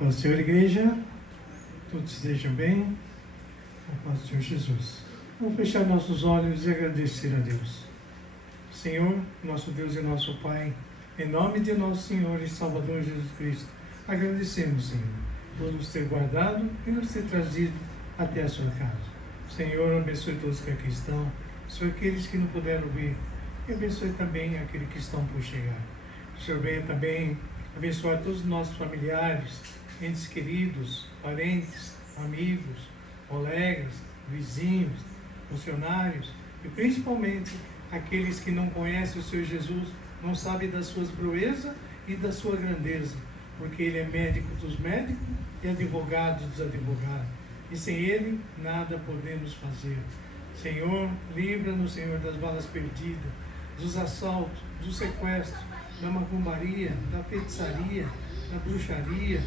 Paz do Senhor, igreja, todos estejam bem, a paz do Senhor Jesus. Vamos fechar nossos olhos e agradecer a Deus. Senhor, nosso Deus e nosso Pai, em nome de nosso Senhor e Salvador Jesus Cristo, agradecemos, Senhor, por nos ter guardado e nos ter trazido até a sua casa. Senhor, abençoe todos que aqui estão, abençoe aqueles que não puderam vir, e abençoe também aqueles que estão por chegar. O Senhor venha também abençoar todos os nossos familiares, entes queridos, parentes, amigos, colegas, vizinhos, funcionários e principalmente aqueles que não conhecem o Senhor Jesus, não sabem das suas proezas e da sua grandeza, porque Ele é médico dos médicos e advogado dos advogados. E sem Ele, nada podemos fazer. Senhor, livra-nos, Senhor, das balas perdidas, dos assaltos, do sequestro, da macumbaria, da feitiçaria, da bruxaria,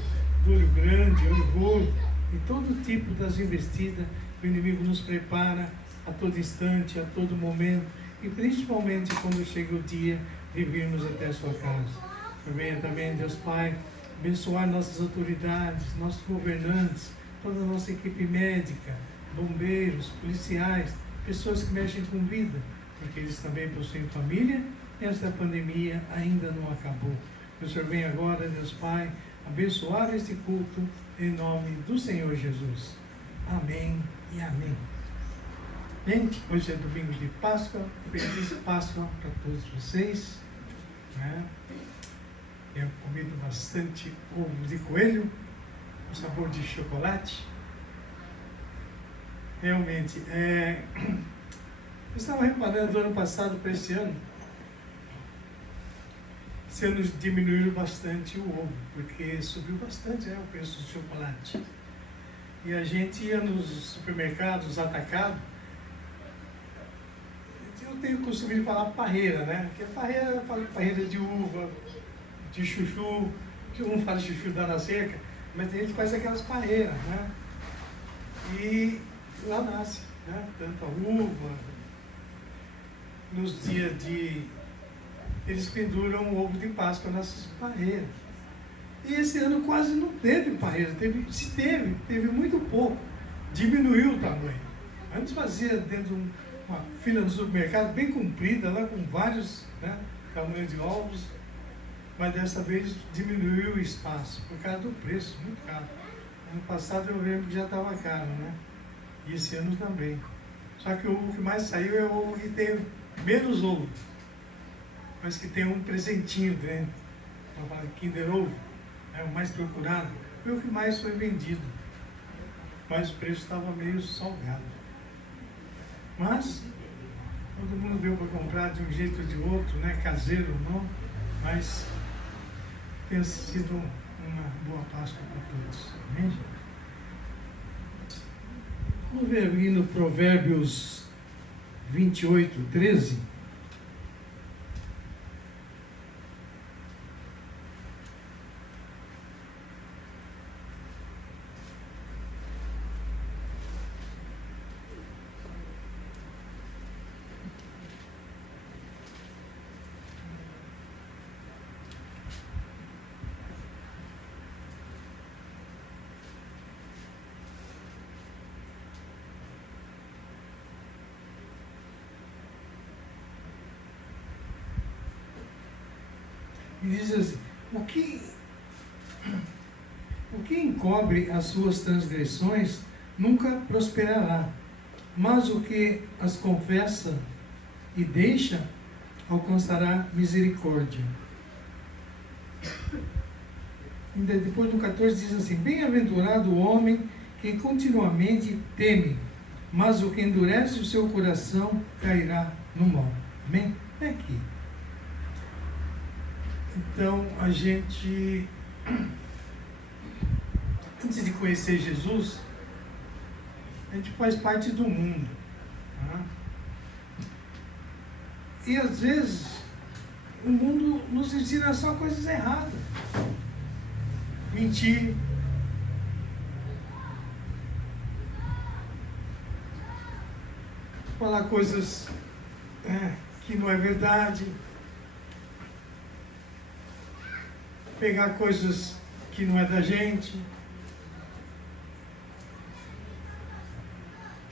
do olho grande, olho gordo, e todo tipo das investidas que o inimigo nos prepara a todo instante, a todo momento, e principalmente quando chega o dia de virmos até a sua casa. Venha também, Deus Pai, abençoar nossas autoridades, nossos governantes, toda a nossa equipe médica, bombeiros, policiais, pessoas que mexem com vida, porque eles também possuem família e esta pandemia ainda não acabou. Que o Senhor venha agora, Deus Pai, abençoar este culto em nome do Senhor Jesus. Amém e amém. Gente, hoje é domingo de Páscoa, feliz Páscoa para todos vocês. Tenho comido bastante ovo de coelho, com sabor de chocolate. Realmente, eu estava reparando do ano passado para esse ano diminuiu bastante o ovo, porque subiu bastante o preço do chocolate. E a gente ia nos supermercados, atacados. Eu tenho o costume de falar parreira, né? Porque parreira, eu falo parreira de uva, de chuchu, que um fala chuchu da na seca, mas a gente faz aquelas parreiras, né? E lá nasce, né? Tanto a uva, nos dias de... eles penduram o ovo de Páscoa nessas parreiras. E esse ano quase não teve parreira, teve muito pouco, diminuiu o tamanho. Antes fazia dentro de uma fila no supermercado bem comprida, lá com vários tamanhos de ovos, mas dessa vez diminuiu o espaço, por causa do preço, muito caro. Ano passado eu lembro que já estava caro, né? E esse ano também. Só que o ovo que mais saiu é o ovo que tem menos ovo, mas que tem um presentinho dentro, Kinder Ovo, o mais procurado, foi o que mais foi vendido, mas o preço estava meio salgado. Mas todo mundo deu para comprar de um jeito ou de outro, caseiro ou não, mas tem sido uma boa Páscoa para todos. Amém? Vamos ver ali no Provérbios 28, 13. E diz assim: o que encobre as suas transgressões nunca prosperará, mas o que as confessa e deixa alcançará misericórdia. E depois no 14 diz assim: bem-aventurado o homem que continuamente teme, mas o que endurece o seu coração cairá no mal. Amém? É aqui. Então, a gente, antes de conhecer Jesus, a gente faz parte do mundo. E às vezes, o mundo nos ensina só coisas erradas. Mentir. Falar coisas que não é verdade. Pegar coisas que não é da gente.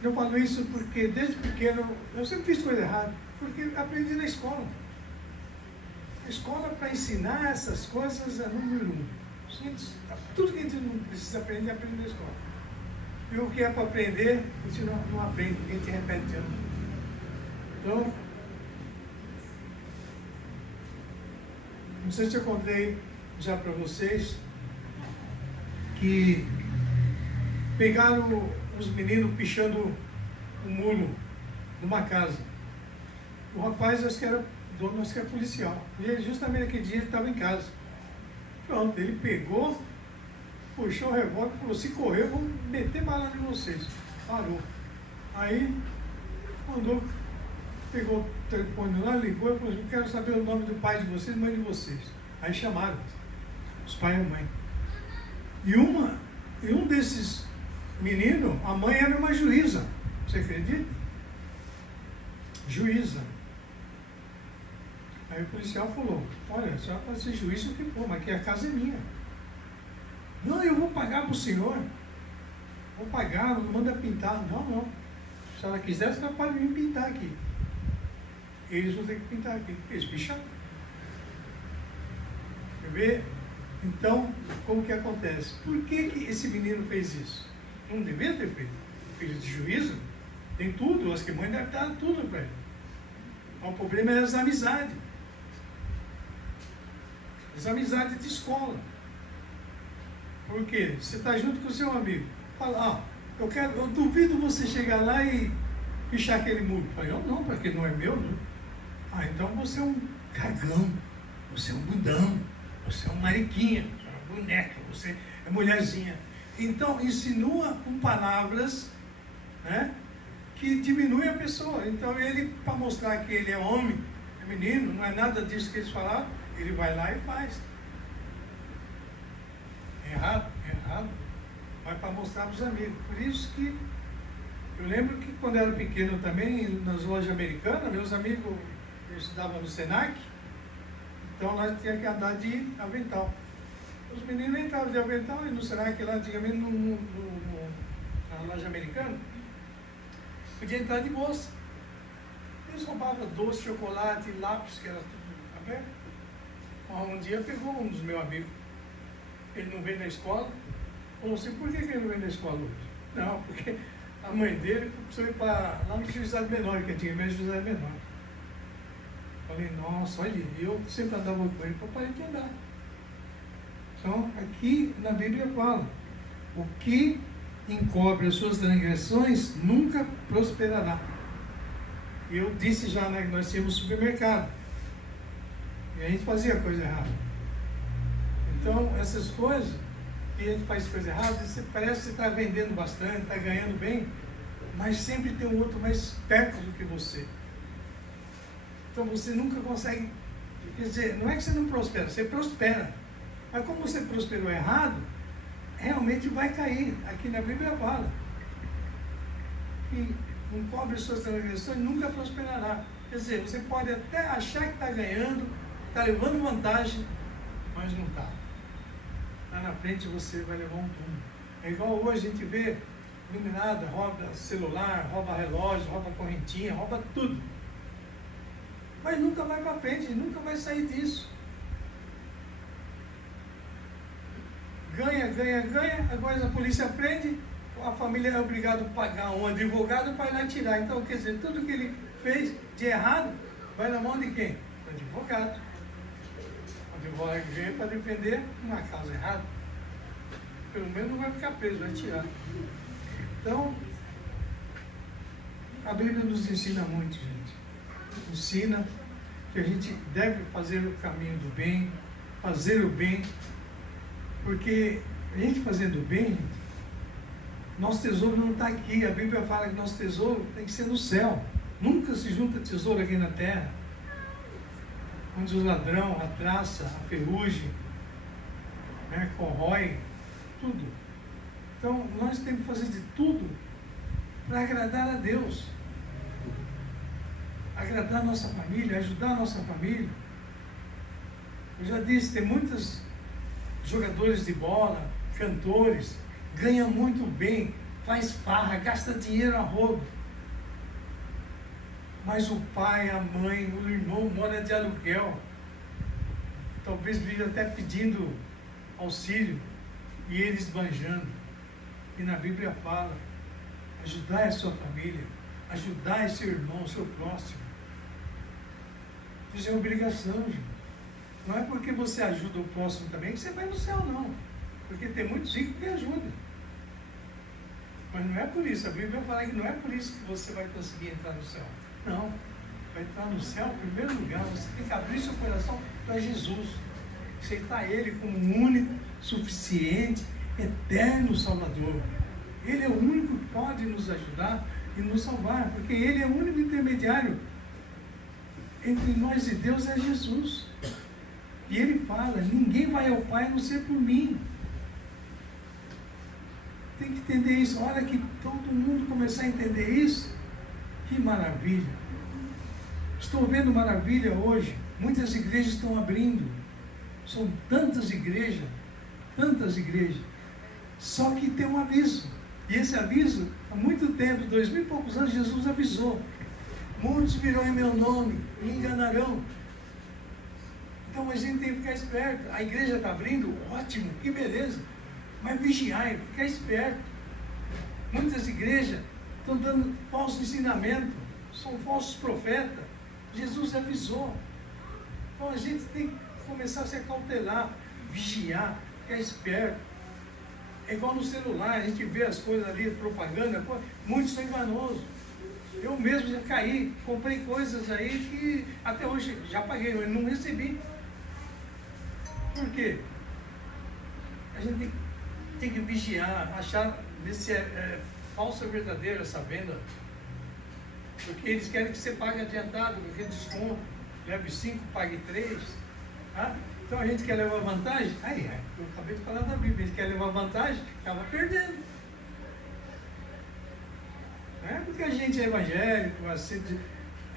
Eu falo isso porque desde pequeno eu sempre fiz coisa errada, porque aprendi na escola. A escola, para ensinar essas coisas, é número 1. Gente, tudo que a gente não precisa aprender, aprende na escola. E o que é para aprender, a gente não aprende, a gente repete antes. Então, não sei se eu contei já para vocês que pegaram os meninos pichando um muro numa casa. O rapaz, acho que era dono, acho que era policial. E ele, justamente naquele dia ele estava em casa. Pronto, ele pegou, puxou o revólver e falou, se correr, eu vou meter bala em vocês. Parou. Aí, mandou, pegou o telefone lá, ligou e falou, eu quero saber o nome do pai de vocês e mãe de vocês. Aí chamaram os pais e a mãe. E um desses meninos, a mãe era uma juíza. Você acredita? Juíza. Aí o policial falou, olha, a senhora pode ser juiz o que for, mas aqui a casa é minha. Não, eu vou pagar para o senhor. Vou pagar, não manda pintar. Não. Se a senhora quiser, a senhora pode vir pintar aqui. Eles vão ter que pintar aqui. Eles picharam. Quer ver? Então, como que acontece? Por que esse menino fez isso? Não devia ter feito. Filho de juízo, tem tudo, as que mãe devem dar tudo para ele. O problema é as amizades. As amizades de escola. Por quê? Você está junto com o seu amigo. Fala, eu duvido você chegar lá e pichar aquele muro. Eu falei, não, porque não é meu, não. Então você é um cagão, você é um bundão, você é um mariquinha, você é uma boneca, você é mulherzinha. Então, insinua com palavras, né, que diminui a pessoa. Então, ele, para mostrar que ele é homem, é menino, não é nada disso que eles falaram, ele vai lá e faz. Errado. Mas para mostrar para os amigos. Por isso que eu lembro que quando eu era pequeno também, nas lojas americanas, meus amigos, eu estudava no Senac, então nós tínhamos que andar de avental. Os meninos entravam de avental e no Senac lá antigamente na loja americana, podia entrar de bolsa. Eles roubavam doce, chocolate, lápis, que era tudo aberto. Um dia pegou um dos meus amigos, ele não veio na escola, falou assim, por que ele não veio na escola hoje? Não, porque a mãe dele precisou ir lá no juizado menor, que antigamente juizado menor. Falei, nossa, olha, eu sempre andava com ele, papai tinha andar. Então, aqui na Bíblia fala, o que encobre as suas transgressões nunca prosperará. Eu disse já, né, que nós tínhamos supermercado. E a gente fazia coisa errada. Então, essas coisas, que a gente faz coisa errada, parece que você está vendendo bastante, está ganhando bem, mas sempre tem um outro mais perto do que você. Então, você nunca consegue, quer dizer, não é que você não prospera, você prospera. Mas como você prosperou errado, realmente vai cair. Aqui na Bíblia fala que não cobre as suas transgressões, nunca prosperará. Quer dizer, você pode até achar que está ganhando, está levando vantagem, mas não está. Lá na frente você vai levar um túmulo. É igual hoje a gente vê iluminada, rouba celular, rouba relógio, rouba correntinha, rouba tudo. Mas nunca vai para frente, nunca vai sair disso. Ganha, agora a polícia prende, a família é obrigada a pagar um advogado para ir lá tirar. Então, quer dizer, tudo que ele fez de errado vai na mão de quem? Do advogado. O advogado vem para defender uma causa errada. Pelo menos não vai ficar preso, vai tirar. Então, a Bíblia nos ensina muito, gente. Ensina que a gente deve fazer o caminho do bem, fazer o bem, porque a gente fazendo o bem, nosso tesouro não está aqui. A Bíblia fala que nosso tesouro tem que ser no céu. Nunca se junta tesouro aqui na terra, onde o ladrão, a traça, a ferrugem, né, corrói, tudo. Então, nós temos que fazer de tudo para agradar a Deus, agradar a nossa família, ajudar a nossa família. Eu já disse, tem muitas jogadores de bola, cantores, ganha muito bem, faz farra, gasta dinheiro a rodo. Mas o pai, a mãe, o irmão mora de aluguel. Talvez vive até pedindo auxílio e eles esbanjando. E na Bíblia fala, ajudar a sua família, ajudar seu irmão, seu próximo. Isso é obrigação, gente. Não é porque você ajuda o próximo também que você vai no céu, não. Porque tem muitos ricos que ajudam. Mas não é por isso. A Bíblia fala que não é por isso que você vai conseguir entrar no céu. Não. Vai entrar no céu, em primeiro lugar, você tem que abrir seu coração para Jesus. Aceitar Ele como único, suficiente, eterno Salvador. Ele é o único que pode nos ajudar e nos salvar, porque Ele é o único intermediário entre nós e Deus, é Jesus. E Ele fala, ninguém vai ao Pai a não ser por mim. Tem que entender isso. A hora que todo mundo começar a entender isso, que maravilha. Estou vendo maravilha hoje. Muitas igrejas estão abrindo. São tantas igrejas. Só que tem um aviso. E esse aviso, há muito tempo, 2000 e poucos anos, Jesus avisou. Muitos virão em meu nome e enganarão. Então a gente tem que ficar esperto. A igreja está abrindo, ótimo, que beleza. Mas vigiai, ficar esperto. Muitas igrejas estão dando falso ensinamento, são falsos profetas. Jesus avisou. Então a gente tem que começar a se acautelar, vigiar, ficar esperto. É igual no celular, a gente vê as coisas ali, propaganda, muitos são enganosos. Eu mesmo já caí, comprei coisas aí que até hoje já paguei, mas não recebi. Por quê? A gente tem que vigiar, ver se é falsa ou verdadeira essa venda. Porque eles querem que você pague adiantado, porque desconto, leve 5, pague 3. Tá? Então a gente quer levar vantagem, eu acabei de falar da Bíblia, a gente quer levar vantagem, acaba perdendo. Não é porque a gente é evangélico, assim,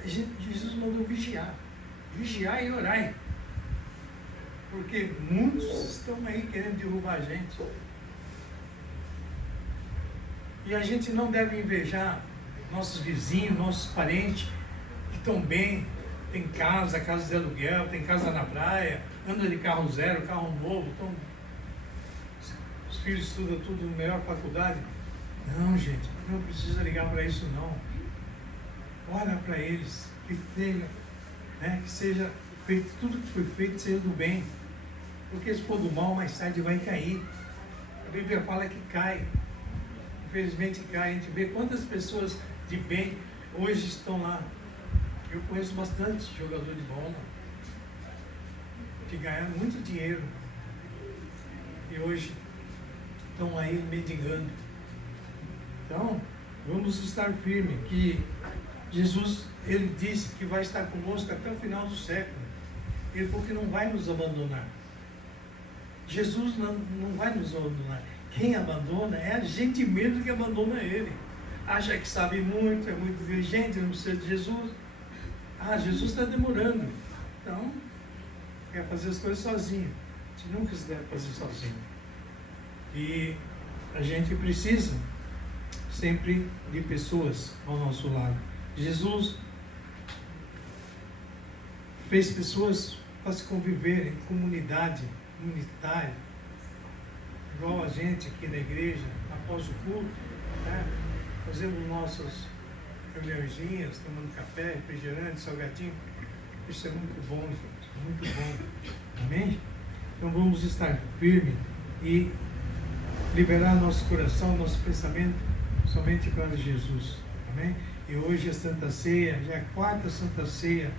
Jesus mandou vigiar e orar. Porque muitos estão aí querendo derrubar a gente. E a gente não deve invejar nossos vizinhos, nossos parentes, que estão bem, tem casa de aluguel, tem casa na praia, anda de carro zero, carro novo, os filhos estudam tudo na melhor faculdade. Não, gente, não precisa ligar para isso não. Olha para eles, que seja feito, tudo que foi feito seja do bem. Porque se for do mal, mais tarde vai cair. A Bíblia fala que cai. Infelizmente cai. A gente vê quantas pessoas de bem hoje estão lá. Eu conheço bastante jogador de bola que ganharam muito dinheiro e hoje estão aí mendigando. Então, vamos estar firmes, que Jesus, Ele disse que vai estar conosco até o final do século. Ele falou que não vai nos abandonar. Jesus não vai nos abandonar. Quem abandona é a gente mesmo que abandona Ele. Acha que sabe muito, é muito inteligente, não precisa de Jesus. Jesus está demorando. Então, quer fazer as coisas sozinho. A gente nunca se deve fazer sozinho. E a gente precisa sempre de pessoas ao nosso lado. Jesus fez pessoas para se conviver em comunidade, comunitária, igual a gente aqui na igreja, após o culto, fazemos nossas reuniõezinhas, tomando café, refrigerante, salgadinho. Isso é muito bom, gente, muito bom. Amém? Então vamos estar firmes e liberar nosso coração, nosso pensamento somente para Jesus. Amém? E hoje a Santa Ceia, já é a 4ª Santa Ceia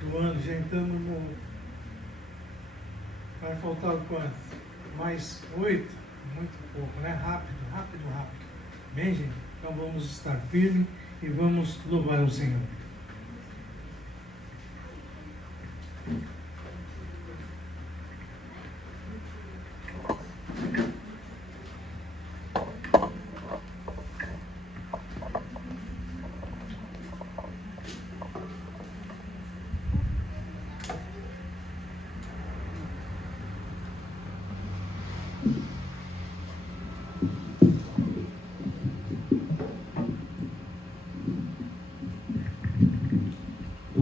do ano, já entramos no... Vai faltar quanto? Mais 8? Muito pouco, né? Rápido. Amém, gente? Então vamos estar firmes e vamos louvar o Senhor.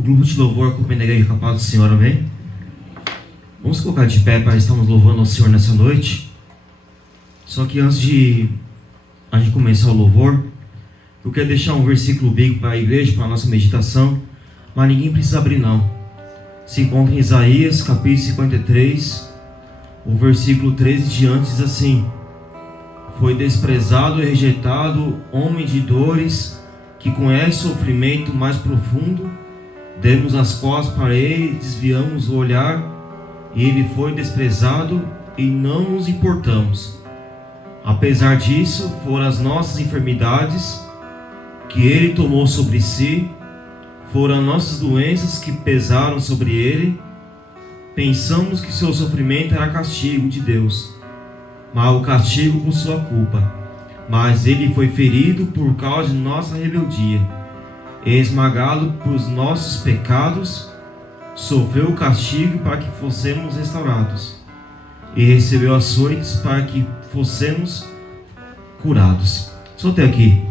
grupo de louvor acompanha a igreja com a paz do Senhor, amém? Vamos colocar de pé para estarmos louvando ao Senhor nessa noite. Só que antes de a gente começar o louvor, eu quero deixar um versículo bíblico para a igreja, para a nossa meditação, mas ninguém precisa abrir não. Se encontra em Isaías, capítulo 53, o versículo 13 diante, diz assim: foi desprezado e rejeitado, homem de dores, que conhece o sofrimento mais profundo. Demos as costas para ele, desviamos o olhar, e ele foi desprezado e não nos importamos. Apesar disso, foram as nossas enfermidades que ele tomou sobre si, foram nossas doenças que pesaram sobre ele. Pensamos que seu sofrimento era castigo de Deus, mas o castigo por sua culpa. Mas ele foi ferido por causa de nossa rebeldia, esmagado por nossos pecados, sofreu o castigo para que fossemos restaurados, e recebeu açoites para que fossemos curados. Só até aqui.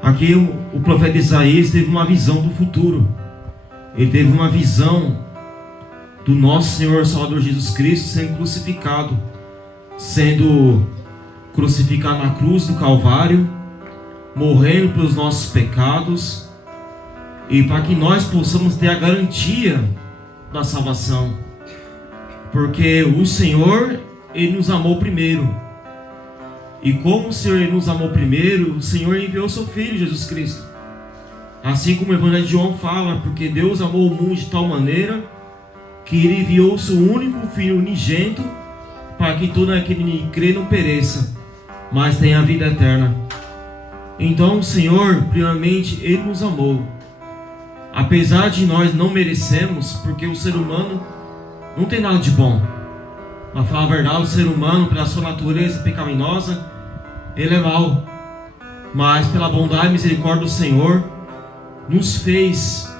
Aqui o profeta Isaías teve uma visão do futuro. Ele teve uma visão do nosso Senhor Salvador Jesus Cristo sendo crucificado na cruz do Calvário, morrendo pelos nossos pecados, e para que nós possamos ter a garantia da salvação, porque o Senhor, Ele nos amou primeiro, e como o Senhor Ele nos amou primeiro, o Senhor enviou seu Filho Jesus Cristo, assim como o Evangelho de João fala, porque Deus amou o mundo de tal maneira que Ele enviou o seu único Filho unigênito, para que todo aquele que crê não pereça, mas tenha a vida eterna. Então o Senhor, primeiramente, Ele nos amou, apesar de nós não merecemos, porque o ser humano não tem nada de bom. Para falar a verdade, o ser humano, pela sua natureza pecaminosa, ele é mau, mas pela bondade e misericórdia do Senhor, nos fez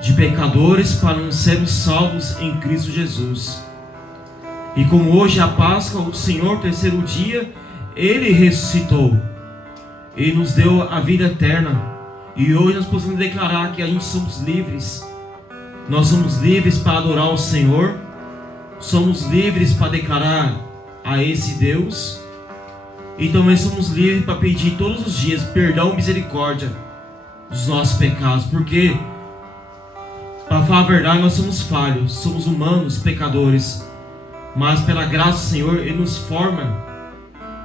de pecadores para não sermos salvos em Cristo Jesus. E como hoje é a Páscoa, o Senhor, terceiro dia, Ele ressuscitou e nos deu a vida eterna. E hoje nós podemos declarar que a gente somos livres. Nós somos livres para adorar o Senhor, somos livres para declarar a esse Deus, e também somos livres para pedir todos os dias perdão e misericórdia dos nossos pecados, porque, para falar a verdade, nós somos falhos, somos humanos, pecadores, mas pela graça do Senhor, Ele nos forma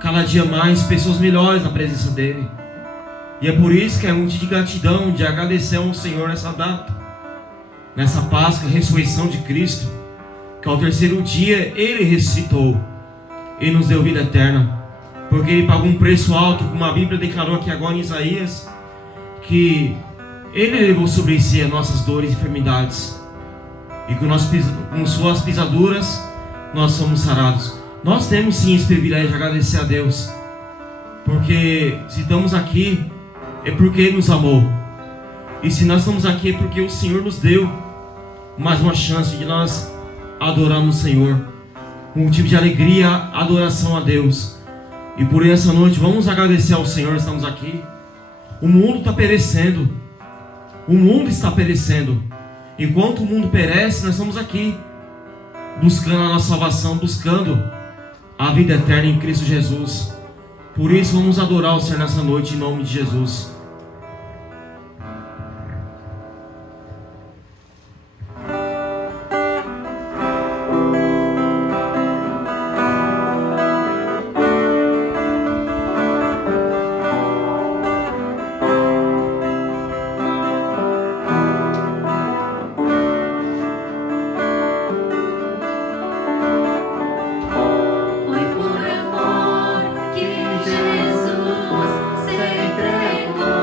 cada dia mais pessoas melhores na presença dEle. E é por isso que é um dia de gratidão, de agradecer ao Senhor nessa data, nessa Páscoa, a ressurreição de Cristo, que ao terceiro dia Ele ressuscitou e nos deu vida eterna, porque Ele pagou um preço alto, como a Bíblia declarou aqui agora em Isaías, que Ele levou sobre si as nossas dores e enfermidades, e com suas pisaduras nós somos sarados. Nós temos sim esse privilégio de agradecer a Deus, porque se estamos aqui é porque Ele nos amou, e se nós estamos aqui é porque o Senhor nos deu mais uma chance de nós adorarmos o Senhor, um motivo de alegria, adoração a Deus. E por essa noite vamos agradecer ao Senhor. Estamos aqui. O mundo está perecendo, o mundo está perecendo. Enquanto o mundo perece, nós estamos aqui buscando a nossa salvação, buscando a vida eterna em Cristo Jesus. Por isso vamos adorar o Senhor nessa noite em nome de Jesus. Foi por amor que Jesus se entregou.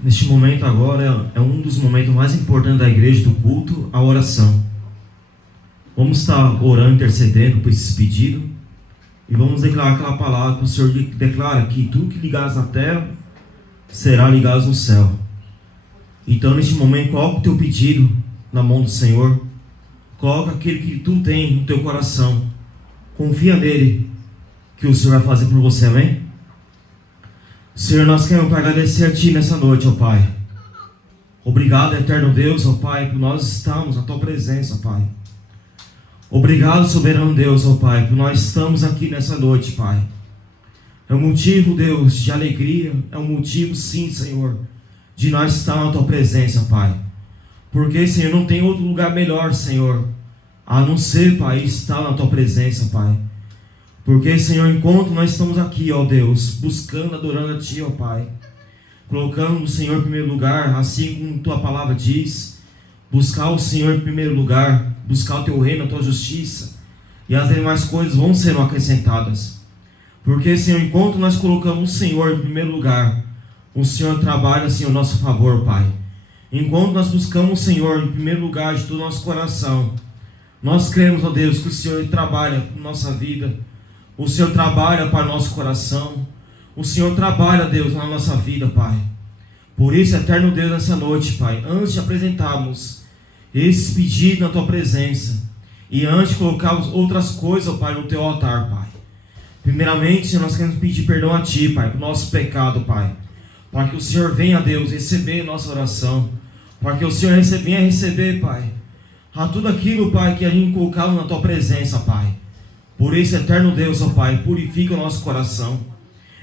Neste momento agora é um dos momentos mais importantes da igreja, do culto, a oração. Vamos estar orando, intercedendo por esses pedidos. E vamos declarar aquela palavra que o Senhor declara que tudo que ligares na terra será ligado no céu. Então neste momento coloca o teu pedido na mão do Senhor. Coloca aquele que tu tem no teu coração. Confia nele, que o Senhor vai fazer por você, amém? Senhor, nós queremos agradecer a Ti nessa noite, ó Pai. Obrigado, eterno Deus, ó Pai, por nós estarmos na Tua presença, Pai. Obrigado, soberano Deus, ó Pai, por nós estamos aqui nessa noite, Pai. É um motivo, Deus, de alegria, é um motivo, sim, Senhor, de nós estar na Tua presença, Pai. Porque, Senhor, não tem outro lugar melhor, Senhor, a não ser, Pai, estar na Tua presença, Pai. Porque, Senhor, enquanto nós estamos aqui, ó Deus, buscando, adorando a Ti, ó Pai, colocando o Senhor em primeiro lugar, assim como Tua palavra diz, buscar o Senhor em primeiro lugar, buscar o Teu reino, a Tua justiça, e as demais coisas vão ser acrescentadas. Porque, Senhor, enquanto nós colocamos o Senhor em primeiro lugar, o Senhor trabalha, Senhor, a nosso favor, Pai. Enquanto nós buscamos o Senhor em primeiro lugar de todo o nosso coração, nós cremos, ó Deus, que o Senhor trabalha na nossa vida. O Senhor trabalha para o nosso coração. O Senhor trabalha, Deus, na nossa vida, Pai. Por isso, eterno Deus, nessa noite, Pai, antes de apresentarmos esse pedido na Tua presença, e antes de colocarmos outras coisas, Pai, no Teu altar, Pai. Primeiramente, Senhor, nós queremos pedir perdão a Ti, Pai, por nosso pecado, Pai. Para que o Senhor venha, Deus, receber nossa oração. Para que o Senhor venha receber, Pai, a tudo aquilo, Pai, que a gente colocava na Tua presença, Pai. Por isso, eterno Deus, ó Pai, purifica o nosso coração.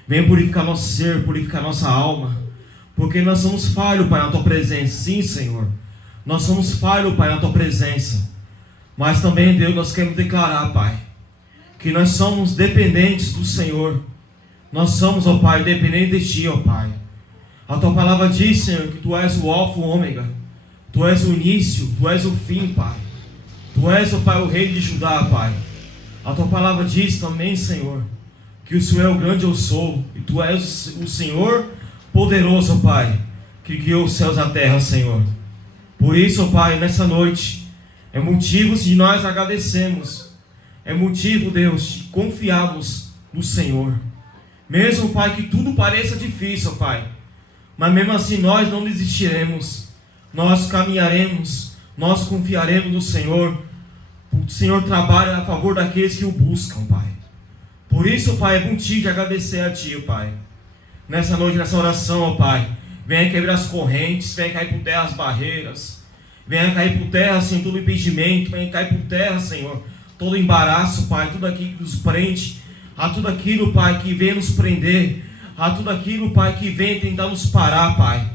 Venha purificar nosso ser, purificar nossa alma. Porque nós somos falhos, Pai, na Tua presença. Sim, Senhor. Nós somos falhos, Pai, na Tua presença. Mas também, Deus, nós queremos declarar, Pai, que nós somos dependentes do Senhor. Nós somos, ó Pai, dependentes de Ti, ó Pai. A Tua palavra diz, Senhor, que Tu és o alfa e o ômega. Tu és o início, Tu és o fim, Pai. Tu és, ó Pai, o rei de Judá, Pai. A Tua palavra diz também, Senhor, que o Senhor é o grande eu sou, e Tu és o Senhor poderoso, Pai, que criou os céus e a terra, Senhor. Por isso, Pai, nessa noite, é motivo de nós agradecermos, é motivo, Deus, de confiarmos no Senhor. Mesmo, Pai, que tudo pareça difícil, Pai, mas mesmo assim nós não desistiremos, nós caminharemos, nós confiaremos no Senhor. O Senhor trabalha a favor daqueles que o buscam, Pai. Por isso, Pai, é motivo de agradecer a Ti, Pai. Nessa noite, nessa oração, ó Pai, venha quebrar as correntes, venha cair por terra as barreiras, venha cair por terra, Senhor, todo impedimento, venha cair por terra, Senhor, todo embaraço, Pai, tudo aquilo que nos prende, a tudo aquilo, Pai, que vem nos prender, a tudo aquilo, Pai, que vem tentar nos parar, Pai.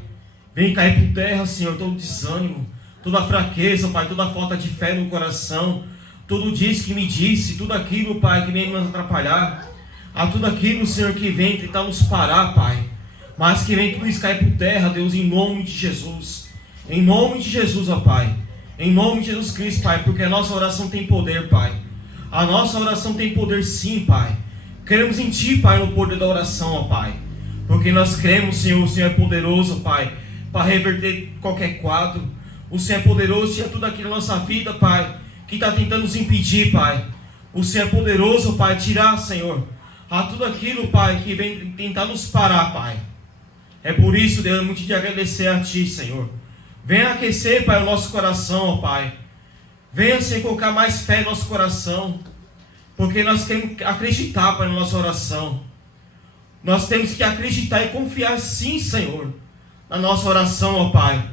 Vem cair por terra, Senhor, todo desânimo, toda fraqueza, Pai, toda falta de fé no coração, tudo diz que me disse, tudo aquilo, Pai, que vem nos atrapalhar, a tudo aquilo, Senhor, que vem tentar nos parar, Pai, mas que vem tudo isso cair por terra, Deus, em nome de Jesus, em nome de Jesus, ó Pai, em nome de Jesus Cristo, Pai, porque a nossa oração tem poder, Pai, a nossa oração tem poder sim, Pai, cremos em Ti, Pai, no poder da oração, ó Pai, porque nós cremos, Senhor, o Senhor é poderoso, Pai, para reverter qualquer quadro, o Senhor é poderoso, tinha tudo aqui na nossa vida, Pai, que está tentando nos impedir, Pai. O Senhor é poderoso, Pai, tirar, Senhor, a tudo aquilo, Pai, que vem tentar nos parar, Pai. É por isso, Deus, é muito de agradecer a Ti, Senhor. Venha aquecer, Pai, o nosso coração, ó Pai. Venha, Senhor, colocar mais fé no nosso coração, porque nós temos que acreditar, Pai, na nossa oração. Nós temos que acreditar e confiar, sim, Senhor, na nossa oração, ó Pai,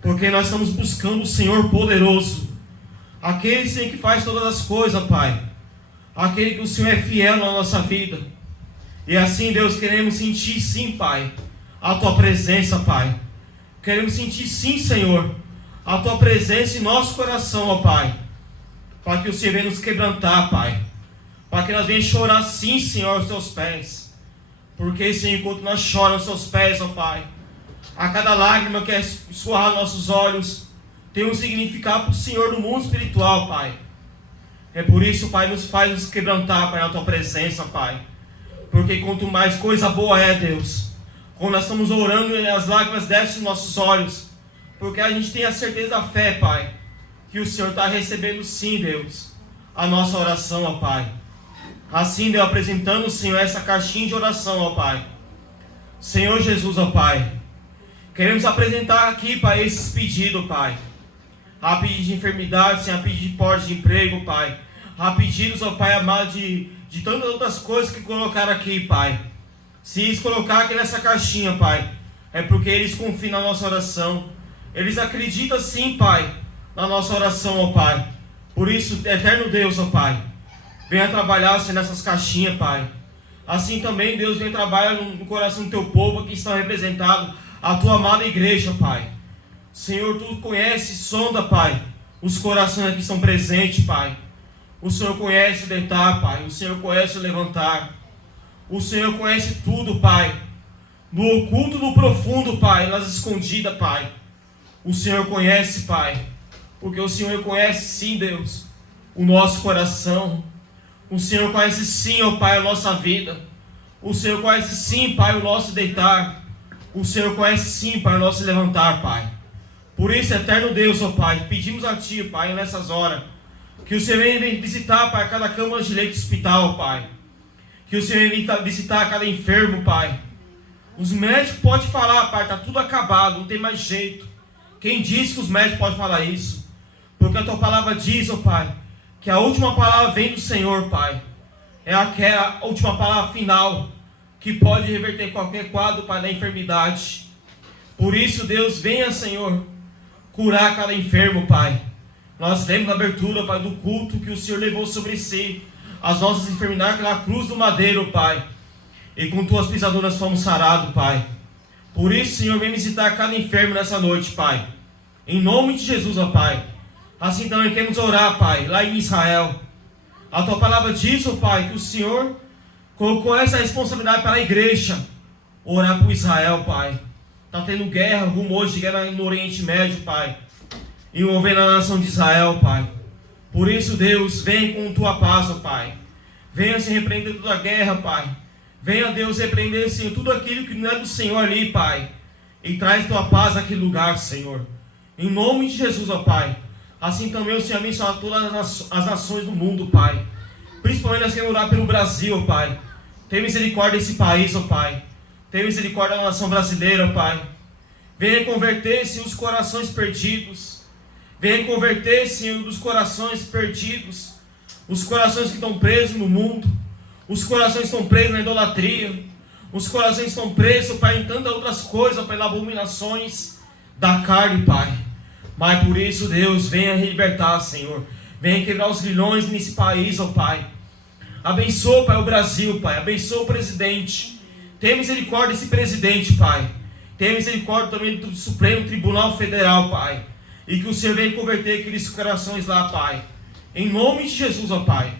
porque nós estamos buscando o Senhor poderoso, aquele, Senhor, que faz todas as coisas, Pai, aquele que o Senhor é fiel na nossa vida. E assim, Deus, queremos sentir sim, Pai, a Tua presença, Pai. Queremos sentir sim, Senhor, a Tua presença em nosso coração, ó Pai, para que o Senhor venha nos quebrantar, Pai, para que nós venhamos chorar sim, Senhor, aos Teus pés, porque, Senhor, enquanto nós choramos aos Teus pés, ó Pai, a cada lágrima que é escorrar nossos olhos tem um significado para o Senhor no mundo espiritual, Pai. É por isso, Pai, nos faz nos quebrantar, Pai, na Tua presença, Pai. Porque quanto mais coisa boa é, Deus, Quando nós estamos orando e as lágrimas descem nos nossos olhos, porque a gente tem a certeza da fé, Pai, que o Senhor está recebendo sim, Deus, a nossa oração, ó Pai. Assim, Deus, apresentando, Senhor, essa caixinha de oração, ó Pai. Senhor Jesus, ó Pai, queremos apresentar aqui, Pai, esses pedidos, Pai. Há pedidos de enfermidade, Senhor, há pedidos de porte de emprego, Pai. Há pedidos, ó Pai amado, de tantas outras coisas que colocaram aqui, Pai. Se eles colocar aqui nessa caixinha, Pai, é porque eles confiam na nossa oração. Eles acreditam sim, Pai, na nossa oração, ó Pai. Por isso, eterno Deus, ó Pai, venha trabalhar, Senhor, nessas caixinhas, Pai. Assim também, Deus, vem trabalhar no coração do teu povo que está representado, a tua amada igreja, Pai. Senhor, tu conhece, sonda, Pai, os corações que estão presentes, Pai. O Senhor conhece o deitar, Pai. O Senhor conhece o levantar. O Senhor conhece tudo, Pai. No oculto, no profundo, Pai, nas escondidas, Pai. O Senhor conhece, Pai. Porque o Senhor conhece, sim, Deus, o nosso coração. O Senhor conhece, sim, ó Pai, a nossa vida. O Senhor conhece, sim, Pai, o nosso deitar. O Senhor conhece, sim, Pai, o nosso levantar, Pai. Por isso, eterno Deus, ó Pai, pedimos a Ti, Pai, nessas horas, que o Senhor venha visitar, Pai, cada cama de leito de hospital, Pai. Que o Senhor venha visitar cada enfermo, Pai. Os médicos podem falar, Pai, está tudo acabado, não tem mais jeito. Quem disse que os médicos podem falar isso? Porque a Tua palavra diz, ó Pai, que a última palavra vem do Senhor, Pai. É a última palavra final, que pode reverter qualquer quadro, Pai, da enfermidade. Por isso, Deus, venha, Senhor, curar cada enfermo, Pai. Nós lemos na abertura, Pai, do culto que o Senhor levou sobre si as nossas enfermidades pela cruz do madeiro, Pai. E com Tuas pisaduras fomos sarados, Pai. Por isso, Senhor, vem visitar cada enfermo nessa noite, Pai. Em nome de Jesus, ó Pai. Assim também queremos orar, Pai, lá em Israel. A Tua palavra diz, ó Pai, que o Senhor colocou essa responsabilidade para a igreja. Orar por Israel, Pai. Está tendo guerra, rumores de guerra no Oriente Médio, Pai. Envolvendo a nação de Israel, Pai. Por isso, Deus, vem com Tua paz, ó Pai. Venha se repreender toda a guerra, Pai. Venha, Deus, repreender, Senhor, tudo aquilo que não é do Senhor ali, Pai. E traz Tua paz naquele lugar, Senhor. Em nome de Jesus, ó Pai. Assim também o Senhor abençoa todas as nações do mundo, Pai. Principalmente nós queremos orar pelo Brasil, ó Pai. Tem misericórdia desse país, ó Pai. Tem misericórdia da nação brasileira, ó Pai. Venha converter, Senhor, os corações perdidos. Venha converter, Senhor, dos corações perdidos. Os corações que estão presos no mundo. Os corações que estão presos na idolatria. Os corações que estão presos, Pai, em tantas outras coisas, Pai, nas abominações da carne, Pai. Mas por isso, Deus, venha libertar, Senhor. Venha quebrar os grilhões nesse país, ó Pai. Abençoa, Pai, o Brasil, Pai. Abençoa o presidente. Tenha misericórdia desse presidente, Pai. Tenha misericórdia também do Supremo Tribunal Federal, Pai. E que o Senhor venha converter aqueles corações lá, Pai. Em nome de Jesus, ó Pai.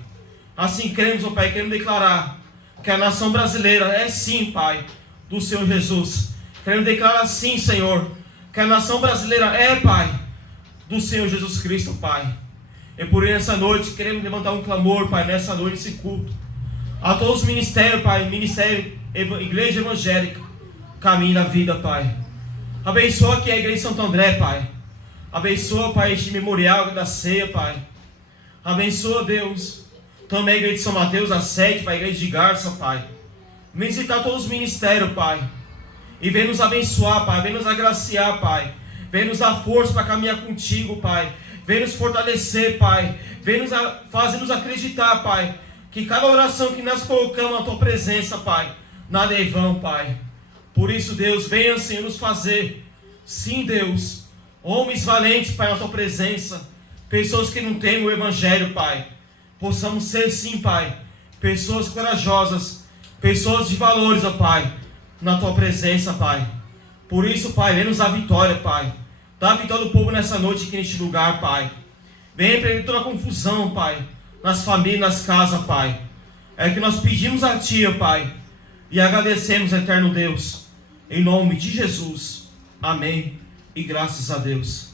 Assim queremos, ó Pai, queremos declarar que a nação brasileira é sim, Pai, do Senhor Jesus. Queremos declarar sim, Senhor, que a nação brasileira é, Pai, do Senhor Jesus Cristo, Pai. E por isso, nessa noite, queremos levantar um clamor, Pai, nessa noite, esse culto. A todos os ministérios, Pai, Ministério, Igreja Evangélica, Caminho da Vida, Pai. Abençoa aqui a Igreja de Santo André, Pai. Abençoa, Pai, este memorial da ceia, Pai. Abençoa, Deus, também a Igreja de São Mateus, a sede, Pai, a Igreja de Garça, Pai. Vem visitar todos os ministérios, Pai. E vem nos abençoar, Pai. Vem nos agraciar, Pai. Vem nos dar força para caminhar contigo, Pai. Vem nos fortalecer, Pai. Vem nos fazer-nos acreditar, Pai, que cada oração que nós colocamos na Tua presença, Pai, nada é em vão, Pai. Por isso, Deus, venha, Senhor, nos fazer, sim, Deus, homens valentes, Pai, na Tua presença. Pessoas que não temem o Evangelho, Pai. Possamos ser, sim, Pai, pessoas corajosas, pessoas de valores, ó Pai, na Tua presença, Pai. Por isso, Pai, vem nos dar vitória, Pai. Dá a vitória do povo nessa noite aqui neste lugar, Pai. Vem repreender toda a confusão, Pai, nas famílias, nas casas, Pai. É que nós pedimos a Ti, ó Pai, e agradecemos, eterno Deus, em nome de Jesus. Amém. E graças a Deus.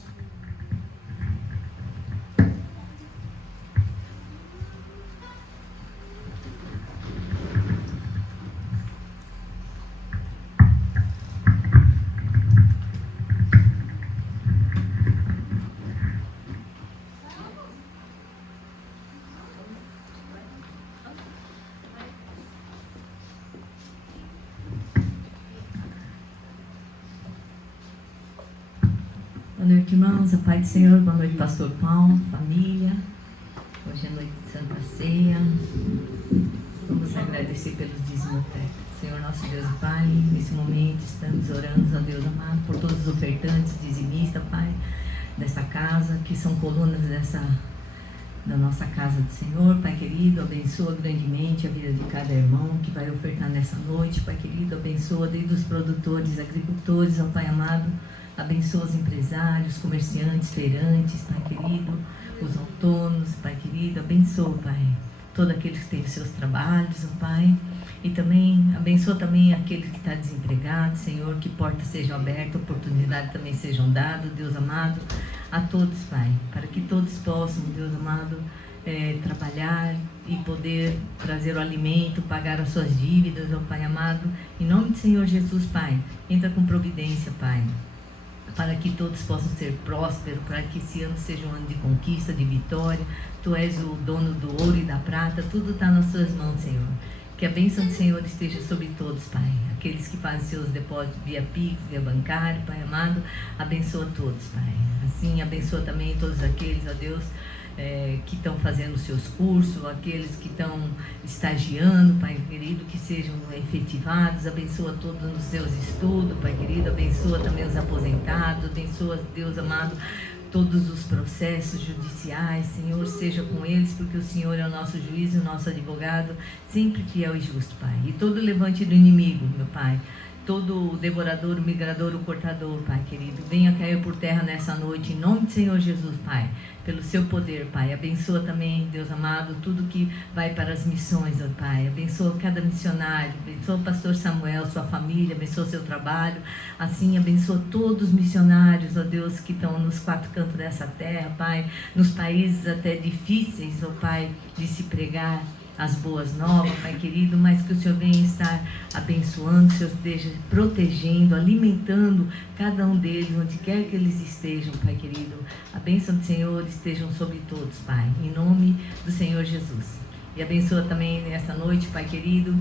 Boa noite, irmãos, a paz do Senhor. Boa noite, pastor Paulo, família. Hoje é noite de Santa Ceia. Vamos agradecer pelos dízimos ofertas. Senhor, nosso Deus e Pai, nesse momento estamos orando, a Deus amado, por todos os ofertantes, dizimistas, Pai, dessa casa, que são colunas da nossa casa do Senhor. Pai querido, abençoa grandemente a vida de cada irmão que vai ofertar nessa noite. Pai querido, abençoa desde os produtores, agricultores, ó Pai amado. Abençoa os empresários, comerciantes, feirantes, Pai querido, os autônomos, Pai querido. Abençoa, Pai, todos aqueles que têm os seus trabalhos, ó Pai. E também, abençoa também aquele que está desempregado, Senhor, que portas sejam abertas, oportunidades também sejam dadas, Deus amado, a todos, Pai, para que todos possam, Deus amado, trabalhar e poder trazer o alimento, pagar as suas dívidas, ó Pai amado. Em nome do Senhor Jesus, Pai, entra com providência, Pai, para que todos possam ser prósperos, para que esse ano seja um ano de conquista, de vitória. Tu és o dono do ouro e da prata, tudo está nas suas mãos, Senhor. Que a bênção do Senhor esteja sobre todos, Pai. Aqueles que fazem seus depósitos via Pix, via bancário, Pai amado, abençoa todos, Pai. Assim, abençoa também todos aqueles, ó Deus, que estão fazendo seus cursos, aqueles que estão estagiando, Pai querido, que sejam efetivados. Abençoa todos nos seus estudos, Pai querido. Abençoa também os aposentados. Abençoa, Deus amado, todos os processos judiciais, Senhor, seja com eles, porque o Senhor é o nosso juiz e o nosso advogado, sempre fiel e justo, Pai. E todo levante do inimigo, meu Pai, todo o devorador, o migrador, o cortador, Pai querido, venha cair por terra nessa noite, em nome do Senhor Jesus, Pai, pelo seu poder, Pai. Abençoa também, Deus amado, tudo que vai para as missões, ó Pai. Abençoa cada missionário, abençoa o pastor Samuel, sua família, abençoa seu trabalho. Assim, abençoa todos os missionários, ó Deus, que estão nos quatro cantos dessa terra, Pai, nos países até difíceis, ó Pai, de se pregar as boas novas, Pai querido, mas que o Senhor venha estar abençoando, o Senhor esteja protegendo, alimentando cada um deles, onde quer que eles estejam, Pai querido. A bênção do Senhor estejam sobre todos, Pai, em nome do Senhor Jesus. E abençoa também nessa noite, Pai querido,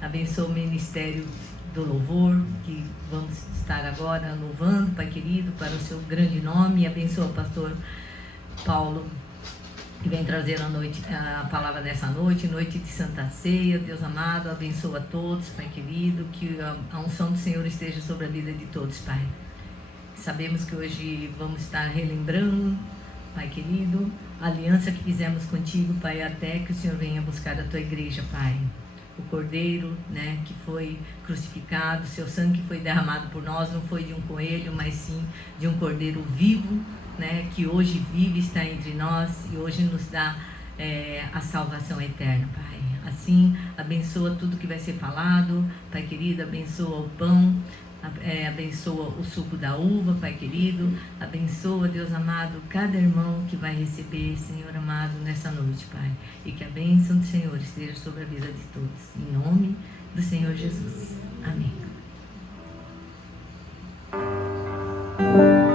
abençoa o ministério do louvor, que vamos estar agora louvando, Pai querido, para o seu grande nome. E abençoa o pastor Paulo, que vem trazer a palavra dessa noite, noite de Santa Ceia. Deus amado, abençoa a todos, Pai querido, que a unção do Senhor esteja sobre a vida de todos, Pai. Sabemos que hoje vamos estar relembrando, Pai querido, a aliança que fizemos contigo, Pai, até que o Senhor venha buscar a tua igreja, Pai. O Cordeiro, né, que foi crucificado, seu sangue que foi derramado por nós, não foi de um coelho, mas sim de um Cordeiro vivo, né, que hoje vive, está entre nós e hoje nos dá a salvação eterna, Pai. Assim, abençoa tudo que vai ser falado, Pai querido, abençoa o pão, abençoa o suco da uva, Pai querido, abençoa, Deus amado, cada irmão que vai receber, Senhor amado, nessa noite, Pai, e que a bênção do Senhor esteja sobre a vida de todos, em nome do Senhor Jesus. Amém. Oh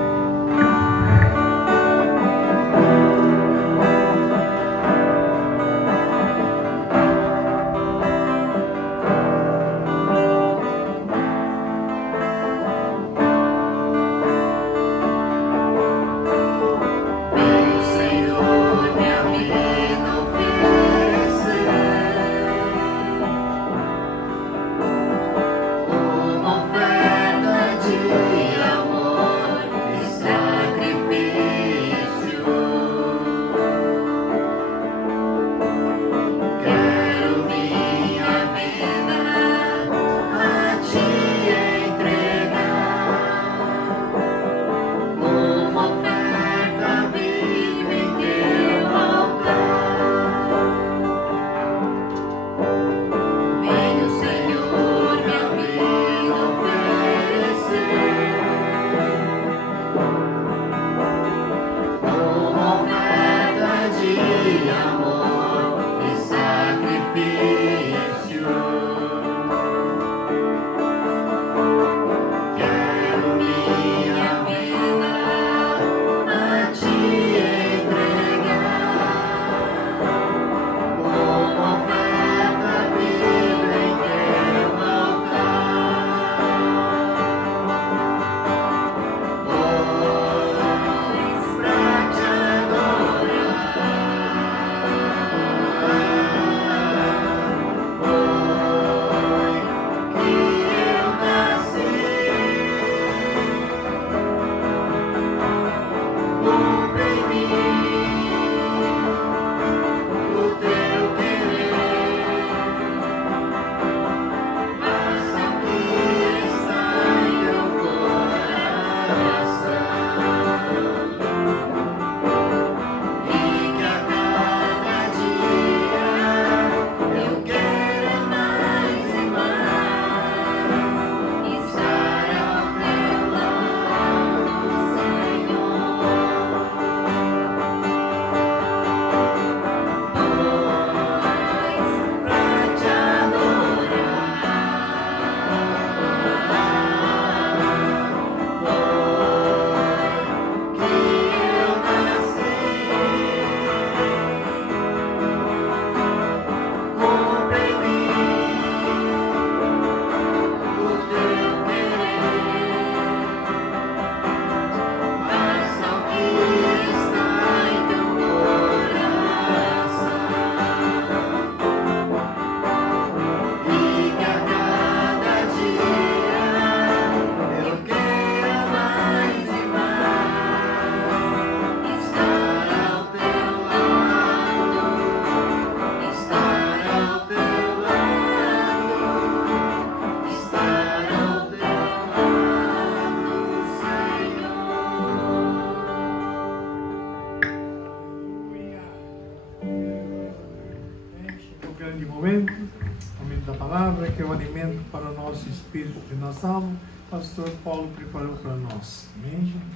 Espírito que nós estávamos, o pastor Paulo preparou para nós. Amém, gente?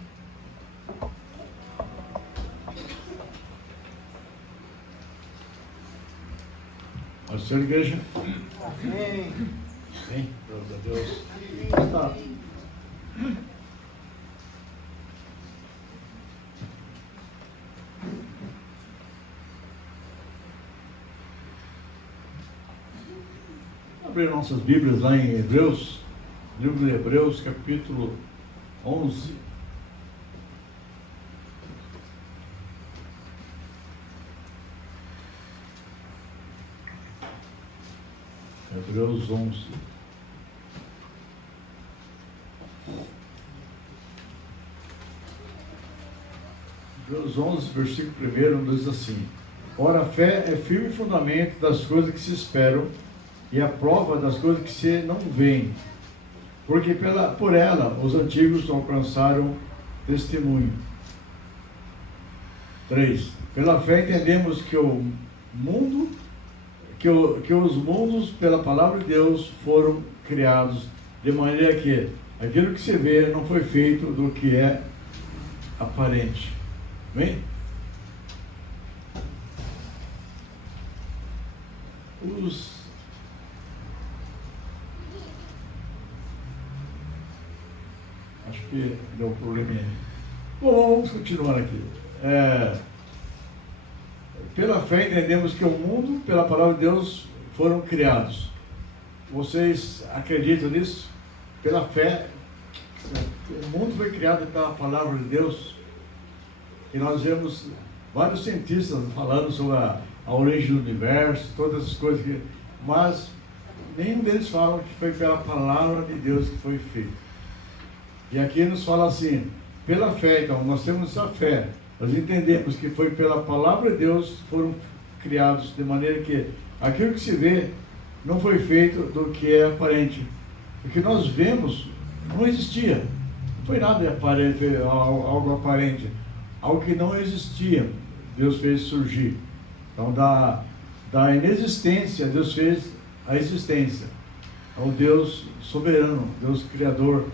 Pode ser, igreja? Amém. Amém. Glória a Deus. Tá. Abrir nossas Bíblias lá em Hebreus, livro de Hebreus, capítulo 11. Hebreus 11. Hebreus 11, versículo 1, diz assim: Ora, a fé é firme fundamento das coisas que se esperam e a prova das coisas que se não veem, porque por ela os antigos alcançaram testemunho. 3. Pela fé entendemos que o mundo, que os mundos pela palavra de Deus foram criados, de maneira que aquilo que se vê não foi feito do que é aparente. Amém? Acho que deu um probleminha. Bom, vamos continuar aqui. Pela fé entendemos que o mundo, pela palavra de Deus, foram criados. Vocês acreditam nisso? Pela fé, o mundo foi criado pela palavra de Deus. E nós vemos vários cientistas falando sobre a origem do universo, todas essas coisas, mas nenhum deles fala que foi pela palavra de Deus que foi feito. E aqui nos fala assim, pela fé, então, nós temos essa fé. Nós entendemos que foi pela palavra de Deus foram criados, de maneira que aquilo que se vê não foi feito do que é aparente. O que nós vemos não existia. Não foi nada aparente, algo aparente. Algo que não existia, Deus fez surgir. Então, da inexistência, Deus fez a existência. É o Deus soberano, Deus criador.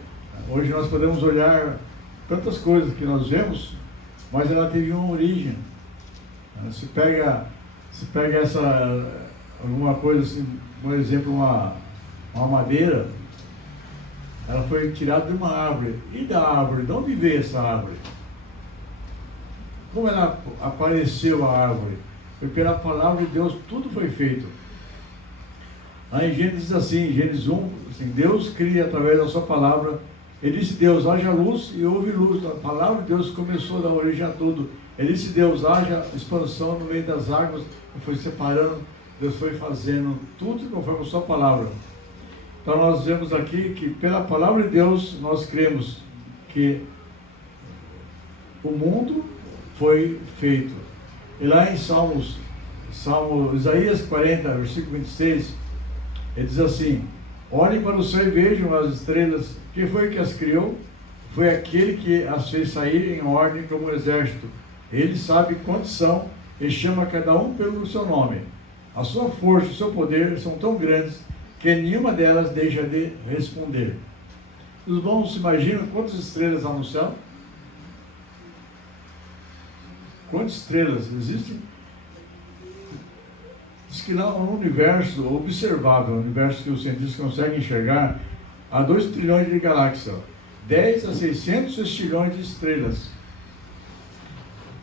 Hoje nós podemos olhar tantas coisas que nós vemos, mas ela teve uma origem. Se pega alguma coisa assim, por exemplo, uma madeira, ela foi tirada de uma árvore. E da árvore? De onde veio essa árvore? Como ela apareceu a árvore? Foi pela palavra de Deus, tudo foi feito. Aí em Gênesis assim, Gênesis 1, assim, Deus cria através da sua palavra. Ele disse, Deus, haja luz, e houve luz. A palavra de Deus começou a dar origem a tudo. Ele disse, Deus, haja expansão no meio das águas. E foi separando, Deus foi fazendo tudo conforme a sua palavra. Então nós vemos aqui que pela palavra de Deus, nós cremos que o mundo foi feito. E lá em Isaías 40, versículo 26, ele diz assim, olhem para o céu e vejam as estrelas. Quem foi que as criou? Foi aquele que as fez sair em ordem como um exército. Ele sabe quantos são e chama cada um pelo seu nome. A sua força e o seu poder são tão grandes que nenhuma delas deixa de responder. Os irmãos se imaginam quantas estrelas há no céu? Quantas estrelas existem? Diz que lá no universo observável, o universo que os cientistas conseguem enxergar, há 2 trilhões de galáxias, 10 a 600 estilhões de estrelas.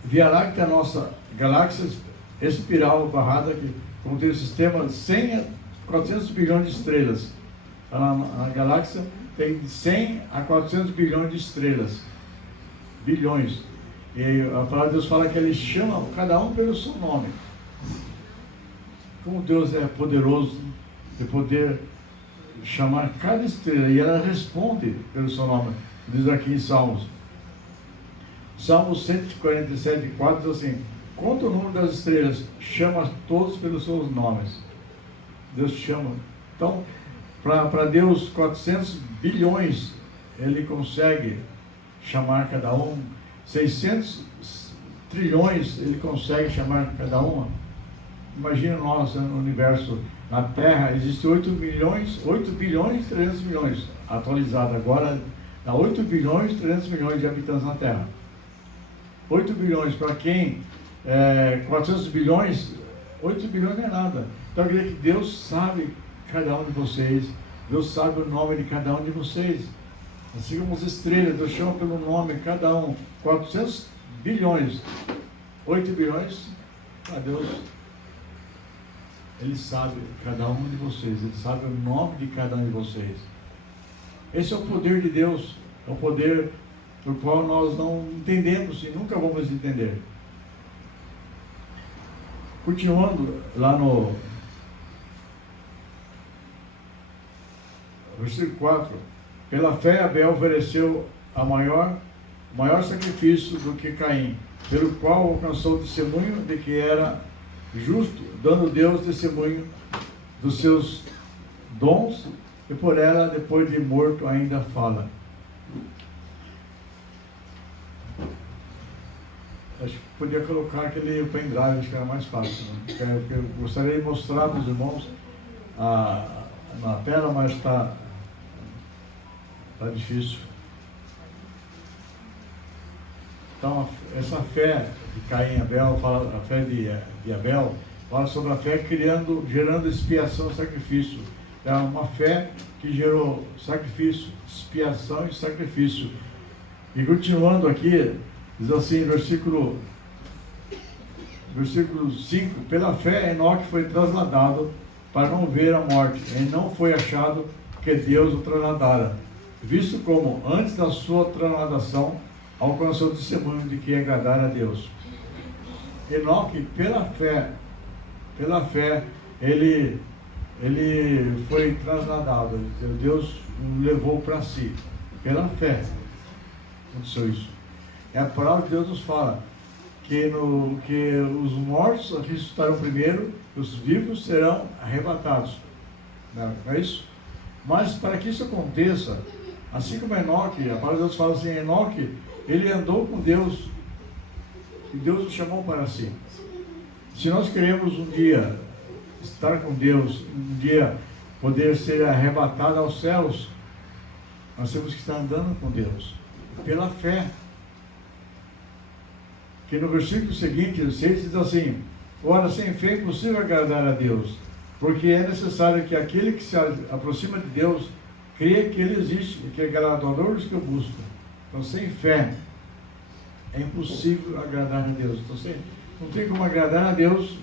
Via Láctea, a nossa galáxia espiral barrada, que contém um sistema de 100 a 400 bilhões de estrelas. A galáxia tem 100 a 400 bilhões de estrelas. Bilhões. E a palavra de Deus fala que ele chama cada um pelo seu nome. Como Deus é poderoso de poder chamar cada estrela, e ela responde pelo seu nome. Diz aqui em Salmos 147, 4, diz assim, conta o número das estrelas, chama todos pelos seus nomes. Deus chama. Então, para Deus, 400 bilhões, ele consegue chamar cada um. 600 trilhões, ele consegue chamar cada uma. Imagina nós no universo. Na Terra existem 8 bilhões e 300 milhões, atualizado agora, dá 8 bilhões e 300 milhões de habitantes na Terra. 8 bilhões, para quem 400 bilhões, 8 bilhões não é nada. Então eu queria que Deus sabe cada um de vocês, Deus sabe o nome de cada um de vocês. Assim como as estrelas, Deus chama pelo nome cada um. 400 bilhões, 8 bilhões, a Deus, Ele sabe cada um de vocês, Ele sabe o nome de cada um de vocês. Esse é o poder de Deus, é o poder do qual nós não entendemos e nunca vamos entender. Continuando lá no versículo 4, pela fé Abel ofereceu o maior sacrifício do que Caim, pelo qual alcançou o testemunho de que era justo, dando Deus testemunho dos seus dons, e por ela, depois de morto, ainda fala. Acho que podia colocar aquele pendrive, acho que era mais fácil, né? Eu gostaria de mostrar para os irmãos na tela, mas está difícil. Então, essa fé de Caim e Abel, a fé de Abel, fala sobre a fé gerando expiação e sacrifício. É uma fé que gerou sacrifício, expiação e sacrifício. E continuando aqui, diz assim, versículo 5, pela fé Enoque foi trasladado para não ver a morte, e não foi achado que Deus o trasladara, visto como antes da sua trasladação alcançou o testemunho de que agradara a Deus. Enoque, pela fé, ele foi trasladado, Deus o levou para si, pela fé aconteceu isso. E a palavra de Deus nos fala que os mortos ressuscitarão primeiro, os vivos serão arrebatados. Não é isso? Mas para que isso aconteça, assim como Enoque, a palavra de Deus fala assim, Enoque, ele andou com Deus e Deus o chamou para si. Se nós queremos um dia estar com Deus, um dia poder ser arrebatado aos céus, nós temos que estar andando com Deus, pela fé. Que no versículo seguinte, o 6 diz assim, ora, sem fé é impossível agradar a Deus, porque é necessário que aquele que se aproxima de Deus creia que Ele existe e que é galardoador dos que o buscam. Então, sem fé é impossível agradar a Deus. Então, não tem como agradar a Deus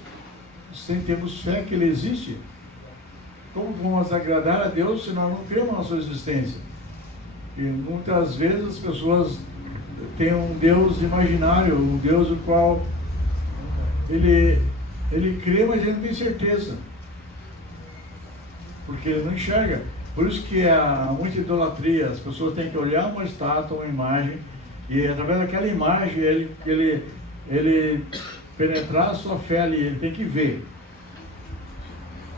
sem termos fé que Ele existe. Como vamos agradar a Deus se nós não cremos na sua existência? E muitas vezes as pessoas têm um Deus imaginário, um Deus o qual ele crê, mas ele não tem certeza, porque ele não enxerga. Por isso que há muita idolatria. As pessoas têm que olhar uma estátua, uma imagem, e através daquela imagem ele penetrar a sua fé ali, ele tem que ver.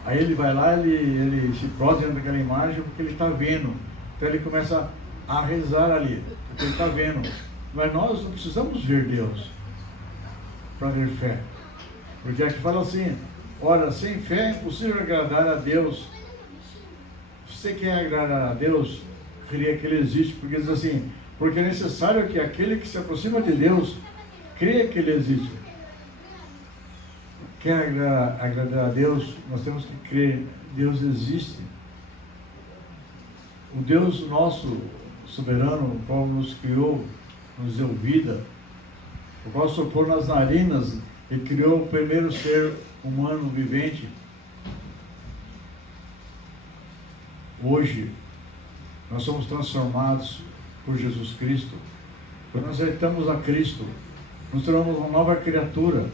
Aí ele vai lá, ele se prostra dentro daquela imagem porque ele está vendo. Então ele começa a rezar ali, porque ele está vendo. Mas nós não precisamos ver Deus para ter fé. Porque aqui fala assim, ora, sem fé é impossível agradar a Deus. Se você quer agradar a Deus, creia que Ele existe, porque diz assim, porque é necessário que aquele que se aproxima de Deus creia que Ele existe. Quer agradar a Deus, nós temos que crer, Deus existe. O Deus nosso, soberano, o qual nos criou, nos deu vida, o qual soprou nas narinas e criou o primeiro ser humano vivente. Hoje, nós somos transformados por Jesus Cristo. Quando nós aceitamos a Cristo, nos tornamos uma nova criatura.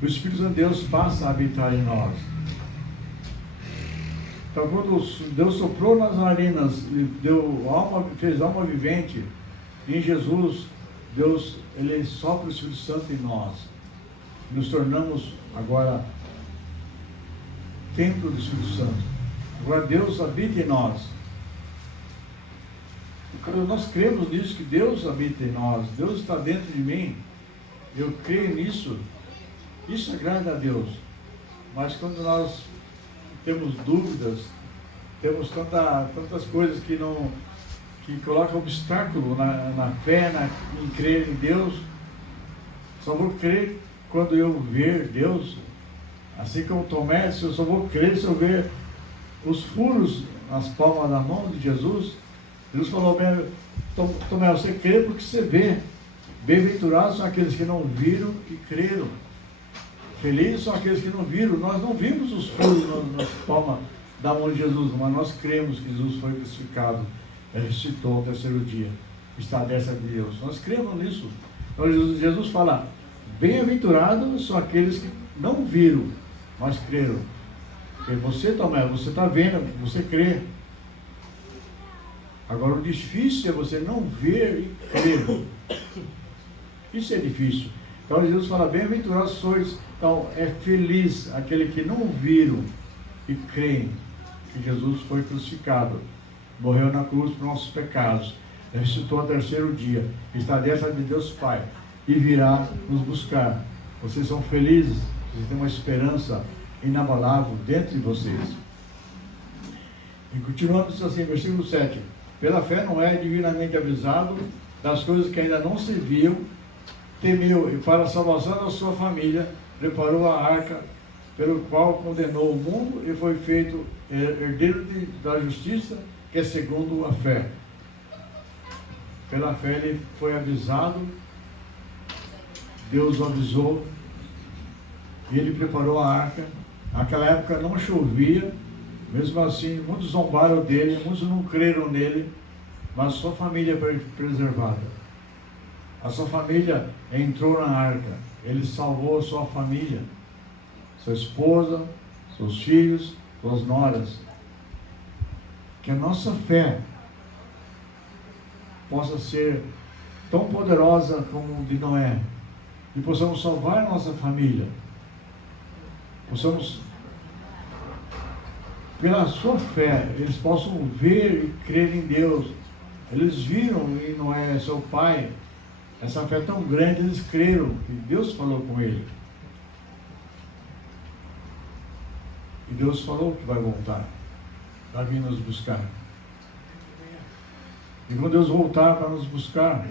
O Espírito de Deus passa a habitar em nós. Então, quando Deus soprou nas narinas e fez alma vivente, em Jesus, Deus, Ele sopra o Espírito Santo em nós. Nos tornamos agora templo do Espírito Santo. Agora Deus habita em nós. Quando nós cremos nisso, que Deus habita em nós, Deus está dentro de mim, eu creio nisso, isso agrada a Deus. Mas quando nós temos dúvidas, temos tantas coisas que colocam obstáculo na fé, em crer em Deus. Só vou crer quando eu ver Deus. Assim como Tomé, eu só vou crer se eu ver os furos nas palmas da mão de Jesus. Jesus falou: Tomé, você crê porque você vê. Bem-aventurados são aqueles que não viram e creram. Felizes são aqueles que não viram. Nós não vimos os furos nas palmas da mão de Jesus, mas nós cremos que Jesus foi crucificado, ressuscitou ao terceiro dia, está à destra de Deus. Nós cremos nisso. Então Jesus fala: bem-aventurados são aqueles que não viram, mas creram. Porque você, Tomé, você está vendo, você crê. Agora, o difícil é você não ver e crer. Isso é difícil. Então Jesus fala: bem-aventurados sois. Então é feliz aquele que não viram e creem que Jesus foi crucificado, morreu na cruz por nossos pecados, ressuscitou ao terceiro dia, está à destra de Deus Pai e virá nos buscar. Vocês são felizes, vocês têm uma esperança inabalável dentro de vocês. E continuando assim, versículo 7: pela fé Noé, divinamente avisado das coisas que ainda não se viam, temeu, e para a salvação da sua família preparou a arca, pelo qual condenou o mundo e foi feito herdeiro da justiça, que é segundo a fé. Pela fé ele foi avisado, Deus o avisou, e ele preparou a arca. Naquela época não chovia, mesmo assim muitos zombaram dele, muitos não creram nele, mas sua família foi preservada. A sua família entrou na arca, ele salvou a sua família, sua esposa, seus filhos, suas noras. Que a nossa fé possa ser tão poderosa como de Noé, e possamos salvar a nossa família, possamos, pela sua fé, eles possam ver e crer em Deus. Eles viram em Noé, seu pai, essa fé tão grande, eles creram que Deus falou com ele. E Deus falou que vai voltar, vai vir nos buscar. E quando Deus voltar para nos buscar,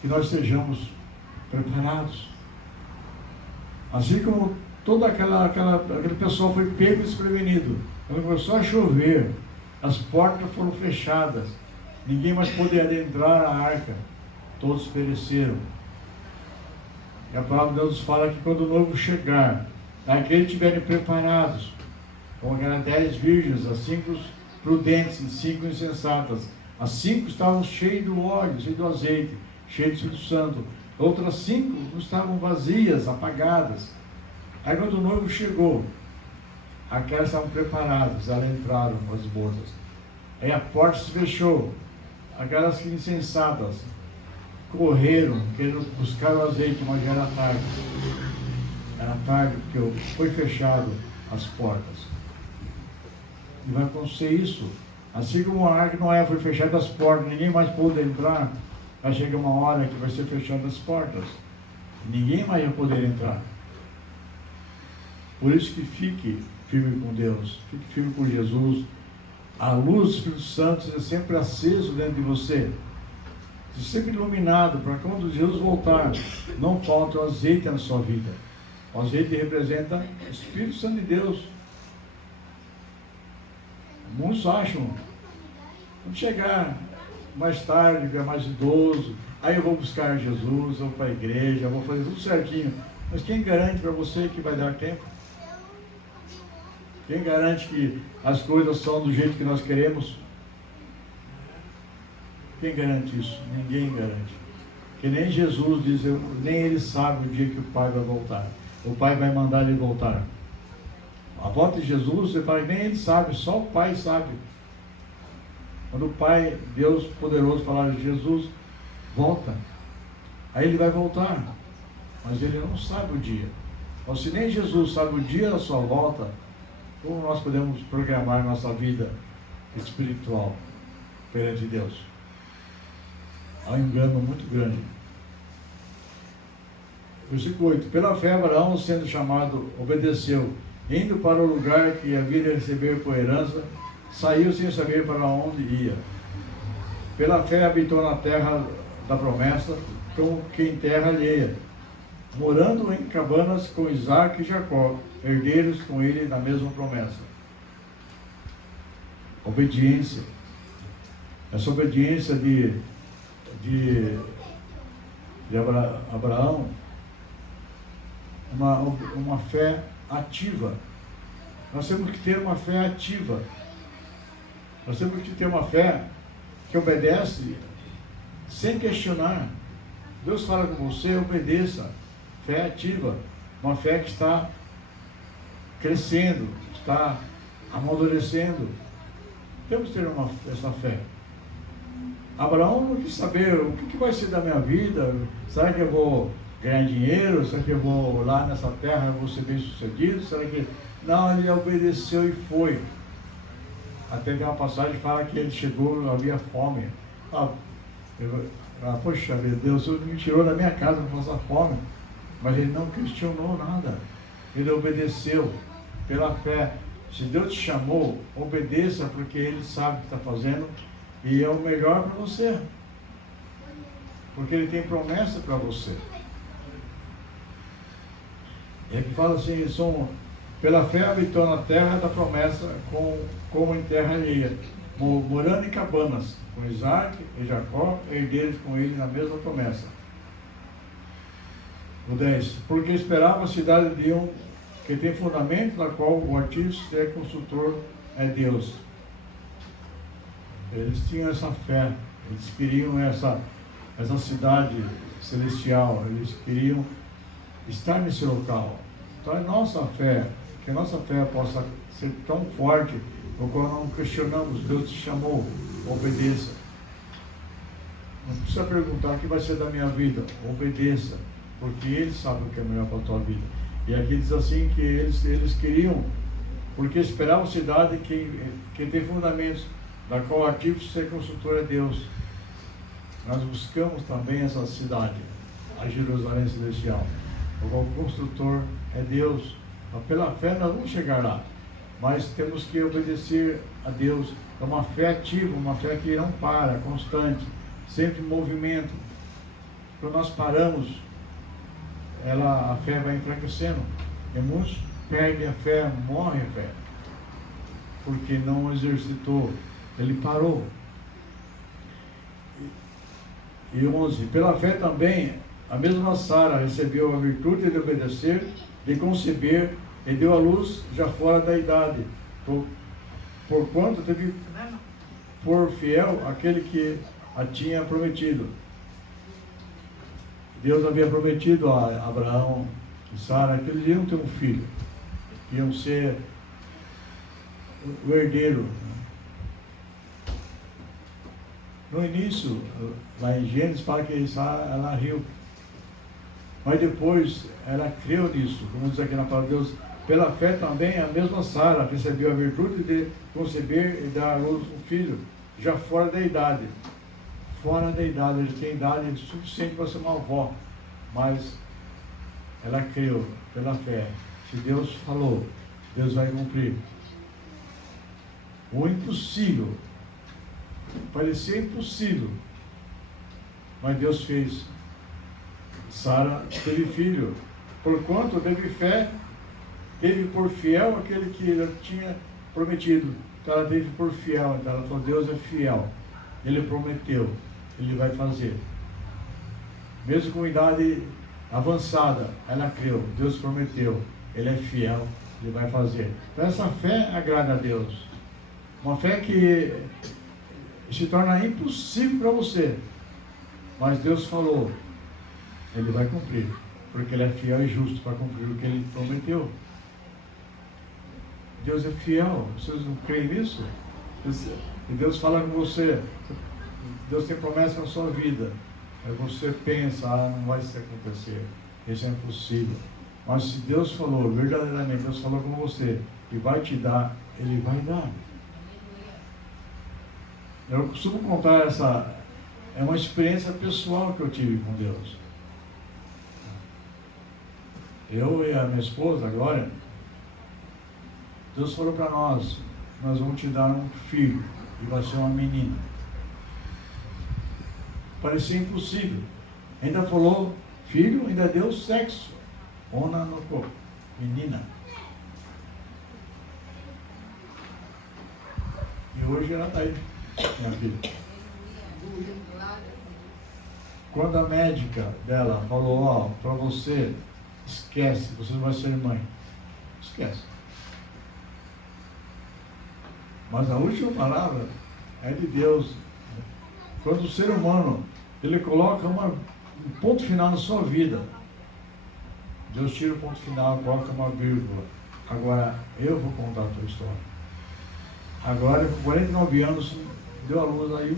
que nós sejamos preparados. Assim como todo aquele pessoal foi pego desprevenido. Quando começou a chover, as portas foram fechadas, ninguém mais poderia entrar na arca, todos pereceram. E a palavra de Deus fala que quando o noivo chegar, aqueles que estiverem preparados, como aquelas 10 virgens, as 5 prudentes e 5 insensatas, as 5 estavam cheias do óleo, cheias do azeite, cheias do Espírito Santo. Outras 5 estavam vazias, apagadas. Aí quando o noivo chegou, aquelas estavam preparadas, elas entraram, as moças. Aí a porta se fechou, aquelas insensatas correram, querendo buscar o azeite, mas já era tarde. Era tarde, porque foi fechado as portas. E vai acontecer isso. Assim como a arca de Noé foi fechada as portas, ninguém mais pôde entrar, vai chegar uma hora que vai ser fechada as portas. Ninguém mais vai poder entrar. Por isso que fique firme com Deus, fique firme com Jesus. A luz do Espírito Santo seja sempre aceso dentro de você, seja sempre iluminado, para quando Jesus voltar, não falte o azeite na sua vida. O azeite representa o Espírito Santo de Deus. Muitos acham, quando chegar mais tarde, ficar mais idoso, aí eu vou buscar Jesus, eu vou para a igreja, eu vou fazer tudo certinho. Mas quem garante para você que vai dar tempo? Quem garante que as coisas são do jeito que nós queremos? Quem garante isso? Ninguém garante. Que nem Jesus diz, nem ele sabe o dia que o Pai vai voltar. O Pai vai mandar ele voltar. A volta de Jesus, você fala, nem ele sabe, só o Pai sabe. Quando o Pai, Deus poderoso, falar, Jesus, volta. Aí ele vai voltar. Mas ele não sabe o dia. Então, se nem Jesus sabe o dia da sua volta, como nós podemos programar nossa vida espiritual perante Deus? Há um engano muito grande. Versículo 8. Pela fé, Abraão, sendo chamado, obedeceu, indo para o lugar que havia de receber por herança, saiu sem saber para onde ia. Pela fé habitou na terra da promessa, como que em terra alheia, morando em cabanas com Isaac e Jacó, herdeiros com ele na mesma promessa. Obediência. Essa obediência de Abraão, uma fé ativa. Nós temos que ter uma fé ativa. Nós temos que ter uma fé que obedece sem questionar. Deus fala com você, obedeça. Fé ativa. Uma fé que está crescendo, está amadurecendo. Temos que ter essa fé. Abraão não quis saber o que vai ser da minha vida. Será que eu vou ganhar dinheiro? Será que eu vou lá nessa terra, eu vou ser bem sucedido? Será que... Não, ele obedeceu e foi. Até que uma passagem fala que ele chegou, havia fome. Poxa vida, Deus me tirou da minha casa para passar fome. Mas ele não questionou nada. Ele obedeceu pela fé. Se Deus te chamou, obedeça, porque Ele sabe o que está fazendo e é o melhor para você. Porque Ele tem promessa para você. E aqui fala assim, pela fé habitou na terra da promessa, como em terra alheia, morando em cabanas, com Isaac e Jacó, herdeiros com ele na mesma promessa. O 10. Porque esperava a cidade de que tem fundamento, na qual o artista é construtor, é Deus. Eles tinham essa fé, eles queriam essa cidade celestial, eles queriam estar nesse local. Então é nossa fé, que a nossa fé possa ser tão forte, no qual não questionamos, Deus te chamou, obedeça. Não precisa perguntar o que vai ser da minha vida, obedeça, porque Ele sabe o que é melhor para a tua vida. E aqui diz assim que eles queriam, porque esperavam cidade que tem fundamentos, da qual o artífice e construtor é Deus. Nós buscamos também essa cidade, a Jerusalém Celestial, o qual o construtor é Deus. Mas pela fé nós vamos chegar lá, mas temos que obedecer a Deus. É uma fé ativa, uma fé que não para, constante, sempre em movimento. Quando nós paramos, a fé vai enfraquecendo. E muitos perdem a fé, morrem a fé, porque não exercitou, ele parou. E 11. Pela fé também, a mesma Sara recebeu a virtude de obedecer, de conceber, e deu à luz já fora da idade, porquanto teve por fiel aquele que a tinha prometido. Deus havia prometido a Abraão e Sara que eles iam ter um filho, que iam ser o herdeiro. No início, lá em Gênesis, fala que Sara, ela riu, mas depois ela creu nisso, como diz aqui na palavra de Deus. Pela fé também a mesma Sara recebeu a virtude de conceber e dar à luz um filho, já fora da idade. Fora da idade, ele tem idade suficiente para ser uma avó, mas ela creu pela fé. Se Deus falou, Deus vai cumprir. O impossível parecia impossível, mas Deus fez. Sara teve filho, porquanto teve fé, teve por fiel aquele que ele tinha prometido. Então ela teve por fiel, então ela falou, Deus é fiel, Ele prometeu, Ele vai fazer. Mesmo com idade avançada, ela creu, Deus prometeu, Ele é fiel, Ele vai fazer. Então essa fé agrada a Deus. Uma fé que se torna impossível para você, mas Deus falou, Ele vai cumprir, porque Ele é fiel e justo para cumprir o que Ele prometeu. Deus é fiel, vocês não creem nisso? E Deus fala com você, Deus tem promessa na sua vida, aí você pensa, não vai se acontecer, isso é impossível. Mas se Deus falou, verdadeiramente, Deus falou com você, e vai te dar, Ele vai dar. Eu costumo contar é uma experiência pessoal que eu tive com Deus. Eu e a minha esposa, a Glória, Deus falou para nós: nós vamos te dar um filho, e vai ser uma menina. Parecia impossível. Ainda falou filho, ainda deu sexo. Ona no corpo, menina. E hoje ela está aí, minha filha. Quando a médica dela falou: ó, para você, esquece, você não vai ser mãe. Esquece. Mas a última palavra é de Deus. Quando o ser humano, ele coloca um ponto final na sua vida, Deus tira o ponto final, coloca uma vírgula. Agora, eu vou contar a tua história. Agora, com 49 anos, deu a luz aí.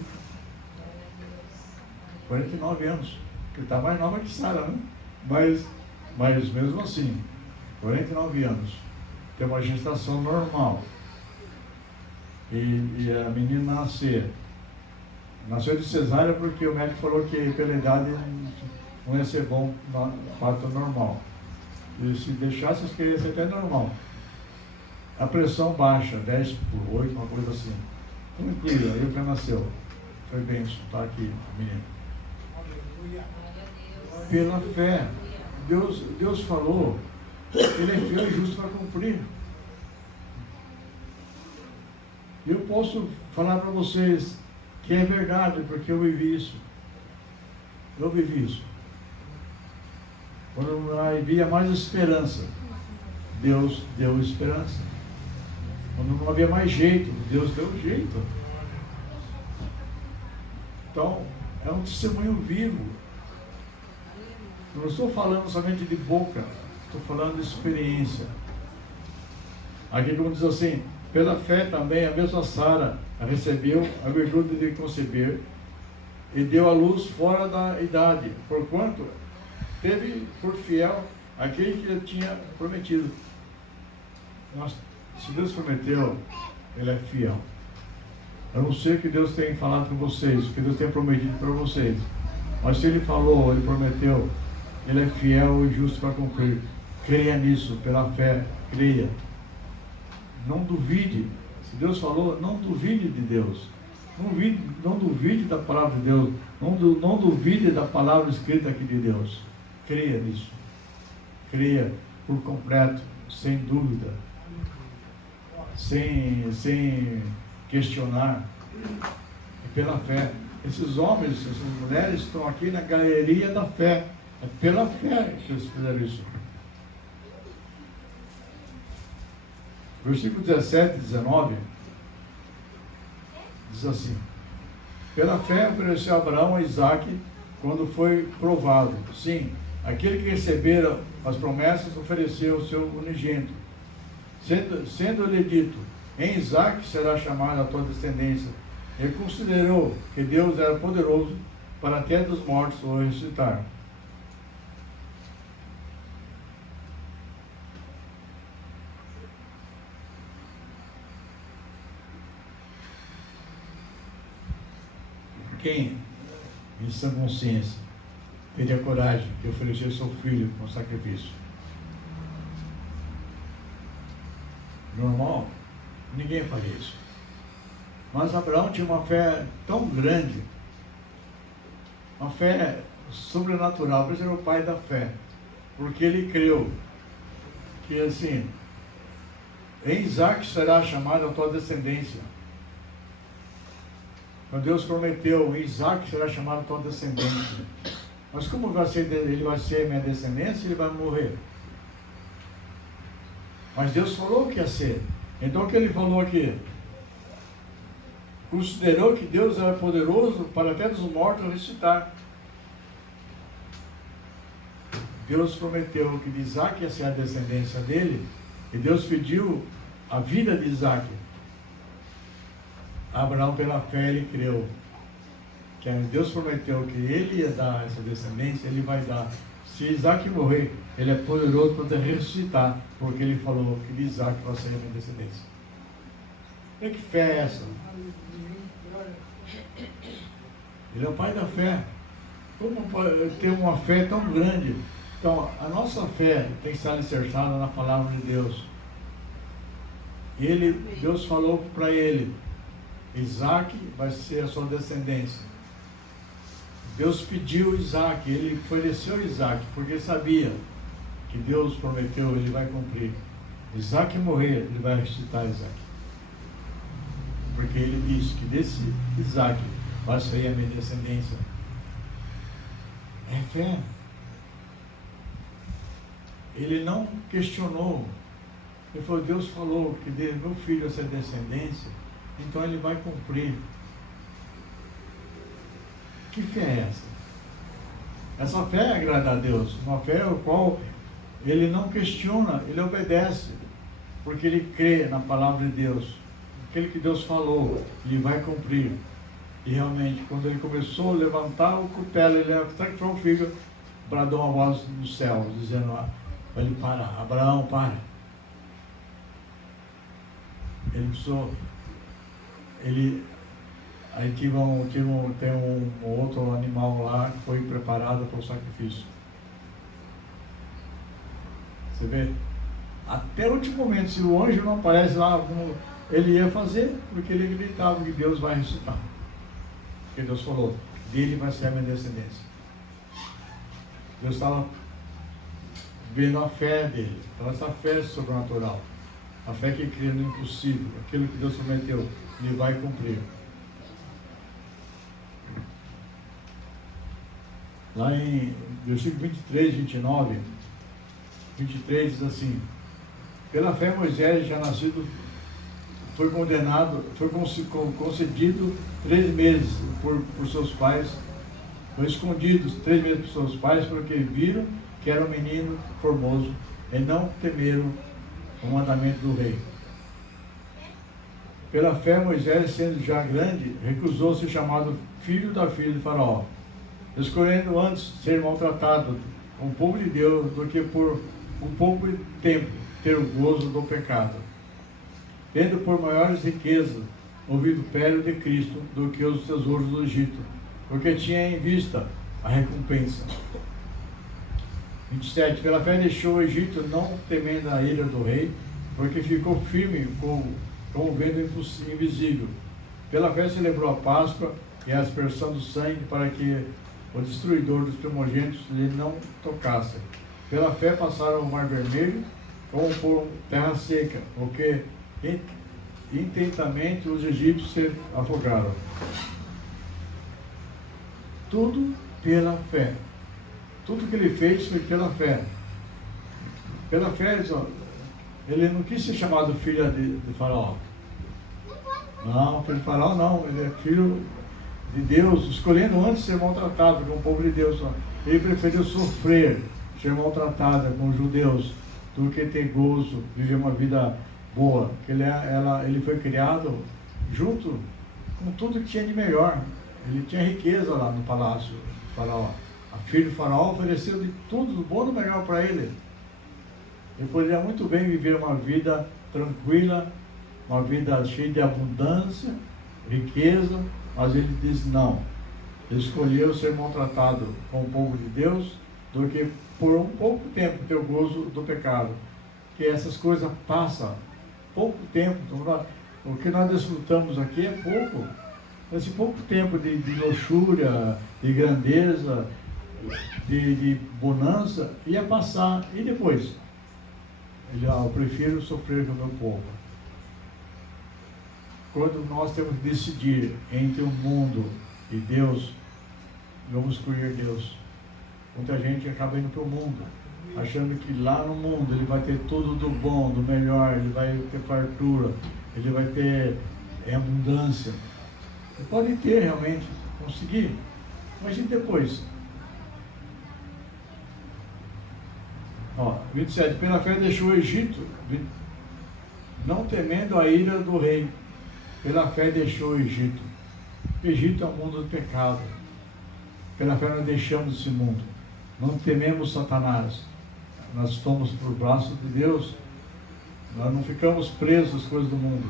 49 anos. Ele está mais nova que Sara, né? Mas mesmo assim, 49 anos. Tem uma gestação normal. E a menina nasceu de cesárea porque o médico falou que pela idade não ia ser bom parto normal. E se deixasse as crianças até normal. A pressão baixa, 10 por 8, uma coisa assim. Tranquilo, aí o que nasceu. Foi bem, está aqui, menino. Pela fé, Deus falou, Ele é fiel e justo para cumprir. Eu posso falar para vocês que é verdade, porque eu vivi isso. Eu vivi isso. Quando não havia mais esperança, Deus deu esperança. Quando não havia mais jeito, Deus deu jeito. Então, é um testemunho vivo. Eu não estou falando somente de boca, estou falando de experiência. Aqui como diz assim: pela fé também a mesma Sara recebeu a virtude de conceber e deu à luz fora da idade, porquanto teve por fiel aquele que lhe tinha prometido. Se Deus prometeu, Ele é fiel. Eu não sei o que Deus tem falado com vocês, o que Deus tem prometido para vocês, mas se Ele falou, Ele prometeu, Ele é fiel e justo para cumprir. Creia nisso, pela fé, creia. Não duvide. Se Deus falou, não duvide de Deus. Não duvide da palavra de Deus. Não duvide da palavra escrita aqui de Deus. Creia nisso. Creia por completo, sem dúvida. Sem questionar. E pela fé. Esses homens, essas mulheres estão aqui na galeria da fé. É pela fé que eles fizeram isso. Versículo 17 e 19 diz assim: pela fé ofereceu Abraão a Isaque quando foi provado. Sim, aquele que recebera as promessas ofereceu o seu unigênito, sendo-lhe dito: em Isaque será chamada a tua descendência. Ele considerou que Deus era poderoso para até dos mortos o ressuscitar. Quem, em sã consciência, teria coragem de oferecer seu filho como sacrifício? Normal? Ninguém faria isso. Mas Abraão tinha uma fé tão grande, uma fé sobrenatural, por isso ele era o pai da fé, porque ele creu que assim, em Isaque será chamada a tua descendência. Quando Deus prometeu, Isaac será chamado tua descendência. Mas como ele vai ser minha descendência, ele vai morrer. Mas Deus falou que ia ser. Então o que ele falou aqui? Considerou que Deus era poderoso para até dos mortos ressuscitar. Deus prometeu que de Isaac ia ser a descendência dele, e Deus pediu a vida de Isaac. Abraão, pela fé, ele creu que Deus prometeu que ele ia dar essa descendência, ele vai dar. Se Isaac morrer, ele é poderoso para ressuscitar, porque ele falou que de Isaac vai ser a minha descendência. E que fé é essa? Ele é o pai da fé. Como ter uma fé tão grande? Então, a nossa fé tem que estar alicerçada na palavra de Deus. Deus falou para ele, Isaac vai ser a sua descendência. Deus pediu Isaac, ele ofereceu Isaac, porque sabia que Deus prometeu, ele vai cumprir. Isaac morrer, ele vai ressuscitar Isaac. Porque ele disse que desse Isaac vai sair a minha descendência. É fé. Ele não questionou. Ele falou, Deus falou que meu filho vai ser descendência, então ele vai cumprir. Que fé é essa? Essa fé agrada a Deus, uma fé ao qual ele não questiona, ele obedece, porque ele crê na palavra de Deus. Aquele que Deus falou, ele vai cumprir. E realmente, quando ele começou a levantar o cutelo, ele até que foi um filho, bradou uma voz do céu, dizendo, para ele parar, Abraão, para. Ele precisou, aí tem um outro animal lá que foi preparado para o sacrifício. Você vê? Até o último momento, se o anjo não aparece lá, ele ia fazer, porque ele acreditava que Deus vai ressuscitar. Porque Deus falou, dele vai ser a minha descendência. Deus estava vendo a fé dele, então essa fé sobrenatural, a fé que crê no impossível, aquilo que Deus prometeu, ele vai cumprir. Lá em versículo 23, 29, 23 diz assim, pela fé Moisés, já nascido, foi condenado, foi concedido 3 meses por seus pais, foi escondido 3 meses por seus pais, porque viram que era um menino formoso e não temeram o mandamento do rei. Pela fé Moisés, sendo já grande, recusou ser chamado filho da filha de Faraó, escolhendo antes ser maltratado com o povo de Deus do que por um pouco tempo ter o gozo do pecado, tendo por maiores riquezas o vitupério de Cristo do que os tesouros do Egito, porque tinha em vista a recompensa. 27. Pela fé deixou o Egito, não temendo a ira do rei, porque ficou firme com o vento invisível. Pela fé celebrou a Páscoa e a aspersão do sangue, para que o destruidor dos primogênitos lhe não tocasse. Pela fé passaram o Mar Vermelho, como por terra seca, porque intensamente os egípcios se afogaram. Tudo pela fé. Tudo que ele fez foi pela fé. Pela fé, ele não quis ser chamado filho de Faraó. Não, filho de Faraó não, ele é filho de Deus, escolhendo antes ser maltratado com o povo de Deus. Ele preferiu sofrer, ser maltratado com os judeus, do que ter gozo, viver uma vida boa. Ele foi criado junto com tudo que tinha de melhor. Ele tinha riqueza lá no palácio do Faraó. A filha do Faraó ofereceu de tudo, do bom e do melhor para ele. Ele poderia muito bem viver uma vida tranquila, uma vida cheia de abundância, riqueza, mas ele disse não. Ele escolheu ser maltratado com o povo de Deus do que por um pouco tempo ter o gozo do pecado. Que essas coisas passam, pouco tempo. O que nós desfrutamos aqui é pouco. Esse pouco tempo de luxúria, de grandeza, de bonança, ia passar. E depois? Eu prefiro sofrer com o meu povo. Quando nós temos que decidir entre o mundo e Deus, vamos escolher Deus. Muita gente acaba indo para o mundo, achando que lá no mundo ele vai ter tudo do bom, do melhor, ele vai ter fartura, ele vai ter abundância. Ele pode ter realmente, conseguir. Imagine depois. 27. Pela fé deixou o Egito, não temendo a ira do rei. Pela fé deixou o Egito. O Egito é um mundo de pecado. Pela fé nós deixamos esse mundo. Não tememos Satanás. Nós estamos por braço de Deus. Nós não ficamos presos às coisas do mundo.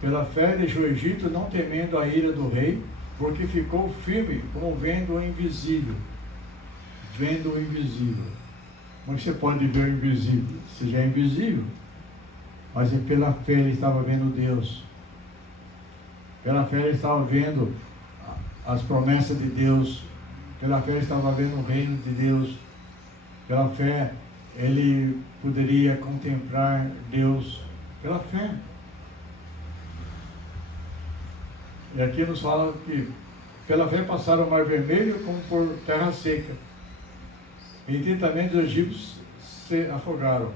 Pela fé deixou o Egito, não temendo a ira do rei, porque ficou firme como vendo o invisível. vendo o invisível. Como você pode ver o invisível? Você já é invisível. Mas é pela fé ele estava vendo Deus. Pela fé ele estava vendo as promessas de Deus. Pela fé ele estava vendo o reino de Deus. Pela fé ele poderia contemplar Deus. Pela fé. E aqui nos fala que pela fé passaram o mar vermelho como por terra seca. E intensamente os egípcios se afogaram.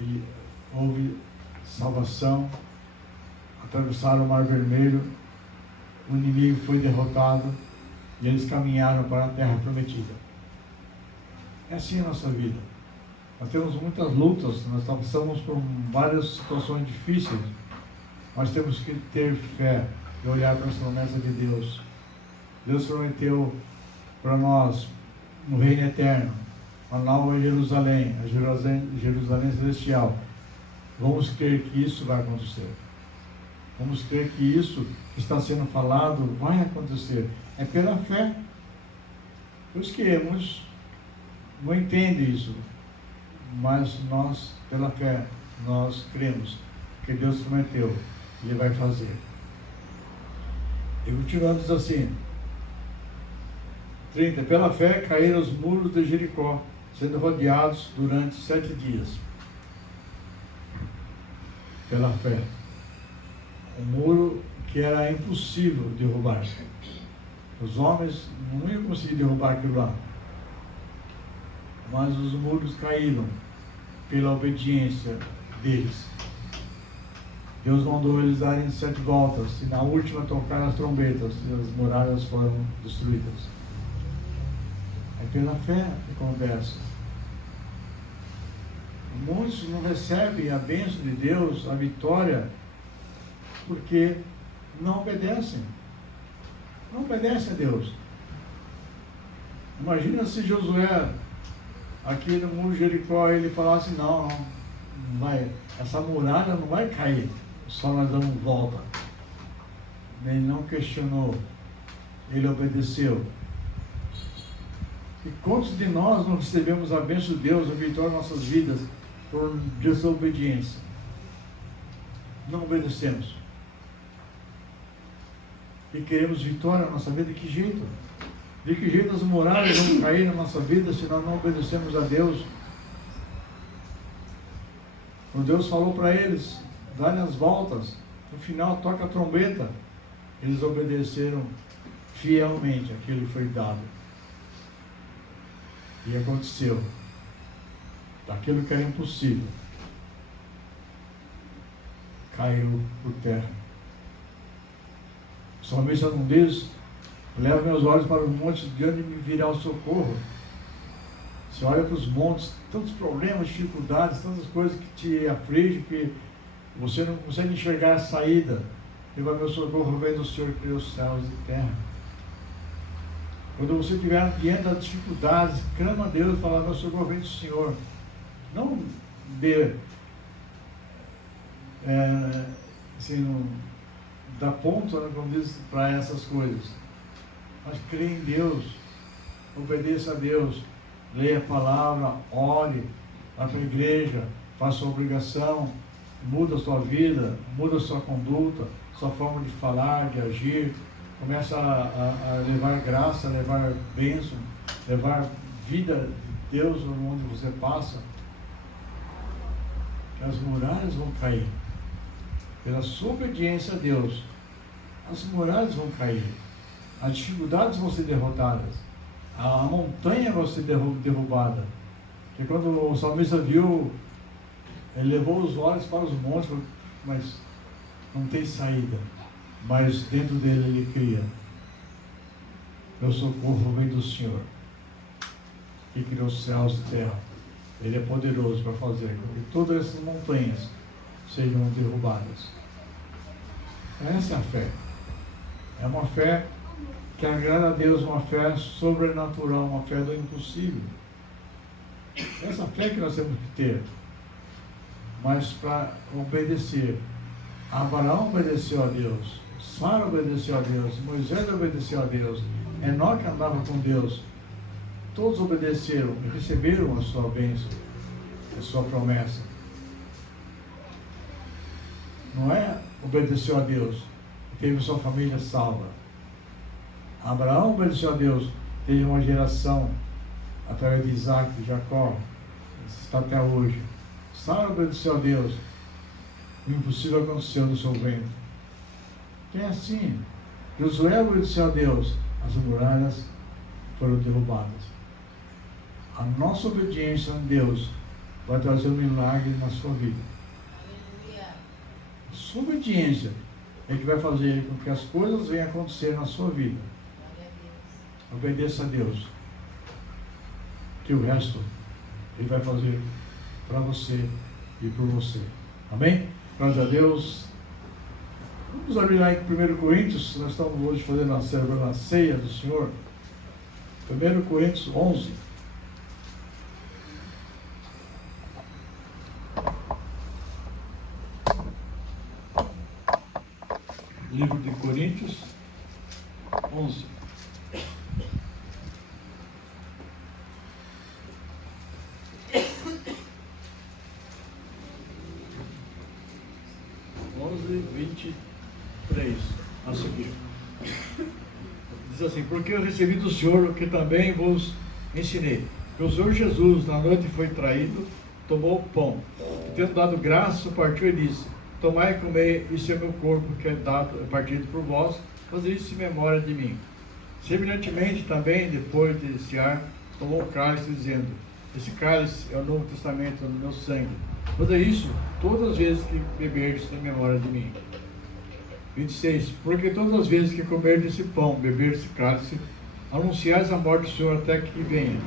E houve salvação, atravessaram o mar vermelho, o inimigo foi derrotado e eles caminharam para a terra prometida. É assim a nossa vida. Nós temos muitas lutas, nós passamos por várias situações difíceis. Nós temos que ter fé e olhar para as promessas de Deus. Deus prometeu para nós no reino eterno, a nova Jerusalém, a Jerusalém celestial. Vamos crer que isso vai acontecer. Vamos crer que isso que está sendo falado vai acontecer. É pela fé. Por isso que muitos não entendem isso. Mas nós, pela fé, nós cremos que Deus prometeu. Ele vai fazer. E continuando diz assim, 30. Pela fé caíram os muros de Jericó, sendo rodeados durante 7 dias. Pela fé. Um muro que era impossível derrubar. Os homens não iam conseguir derrubar aquilo lá. Mas os muros caíram pela obediência deles. Deus mandou eles darem 7 voltas, e na última tocaram as trombetas, e as muralhas foram destruídas. É pela fé que acontece. Muitos não recebem a bênção de Deus, a vitória, porque não obedecem. Não obedecem a Deus. Imagina se Josué, aqui no muro de Jericó, ele falasse, não vai, essa muralha não vai cair, só nós damos volta. Ele não questionou, ele obedeceu. E quantos de nós não recebemos a bênção de Deus, a vitória em nossas vidas, por desobediência? Não obedecemos. E queremos vitória na nossa vida, de que jeito? De que jeito as muralhas vão cair na nossa vida se nós não obedecemos a Deus? Quando Deus falou para eles, dá-lhe as voltas, no final toca a trombeta, eles obedeceram fielmente aquilo que foi dado. E aconteceu. Daquilo que era impossível, caiu por terra. O salmista não diz, leva meus olhos para os montes, de onde me virá o socorro. Você olha para os montes, tantos problemas, dificuldades, tantas coisas que te afligem, que você não consegue enxergar a saída. E vai meu socorro vem do Senhor que criou os céus e terra. Quando você estiver diante das dificuldades, clama a Deus e fala, meu socorro vem do Senhor. Não dê dá ponto, né, como diz, para essas coisas. Mas crê em Deus, obedeça a Deus, leia a palavra, ore, vá para a igreja, faça a sua obrigação, muda a sua vida, muda a sua conduta, sua forma de falar, de agir, começa a levar graça, a levar bênção, levar vida de Deus onde você passa, que as muralhas vão cair. Pela sua obediência a Deus, as muralhas vão cair, as dificuldades vão ser derrotadas, a montanha vai ser derrubada. Porque quando o salmista viu, ele levou os olhos para os montes, mas não tem saída. Mas dentro dele ele cria, meu socorro vem do Senhor, que criou os céus e terra. Ele é poderoso para fazer com que todas essas montanhas sejam derrubadas. Essa é a fé. É uma fé que agrada a Deus, uma fé sobrenatural, uma fé do impossível. Essa fé que nós temos que ter. Mas para obedecer, Abraão obedeceu a Deus, Sara obedeceu a Deus, Moisés obedeceu a Deus, Enoque andava com Deus, todos obedeceram e receberam a sua bênção, a sua promessa. Noé obedeceu a Deus e teve sua família salva. Abraão obedeceu a Deus, teve uma geração através de Isaac e Jacó, está até hoje. Sara obedeceu a Deus, o impossível aconteceu no seu ventre. Então é assim. Josué obedeceu a Deus, as muralhas foram derrubadas. A nossa obediência a Deus vai trazer um milagre na sua vida. A sua obediência é que vai fazer com que as coisas venham acontecer na sua vida. Obedeça a Deus, que o resto Ele vai fazer para você e por você. Amém? Glória a Deus. Vamos abrir lá em 1 Coríntios. Nós estamos hoje fazendo a ceia do Senhor. 1 Coríntios 11. Livro de Coríntios 11. A seguir. Diz assim: porque eu recebi do Senhor o que também vos ensinei, que o Senhor Jesus, na noite foi traído, tomou o pão, e tendo dado graça, partiu e disse: tomai e comei, isso é meu corpo que é partido por vós, fazei isso em memória de mim. Semelhantemente também, depois de cear, tomou o cálice, dizendo: esse cálice é o Novo Testamento no meu sangue, fazei isso todas as vezes que beberdes em memória de mim. 26. Porque todas as vezes que comer desse pão, beber desse cálice, anunciais a morte do Senhor até que venha.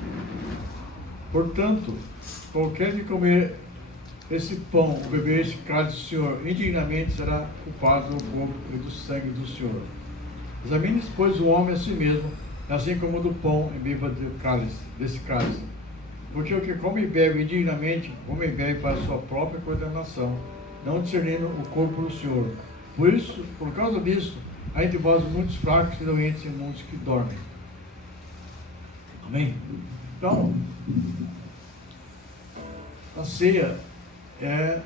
Portanto, qualquer que comer esse pão ou beber esse cálice do Senhor, indignamente será culpado do corpo e do sangue do Senhor. Examine, pois, o homem a si mesmo, assim como do pão e beba desse cálice. Porque o que come e bebe indignamente, come e bebe para a sua própria condenação, não discernindo o corpo do Senhor. Por isso, por causa disso, há entre vós muitos fracos e doentes e muitos que dormem. Amém? Então, a ceia é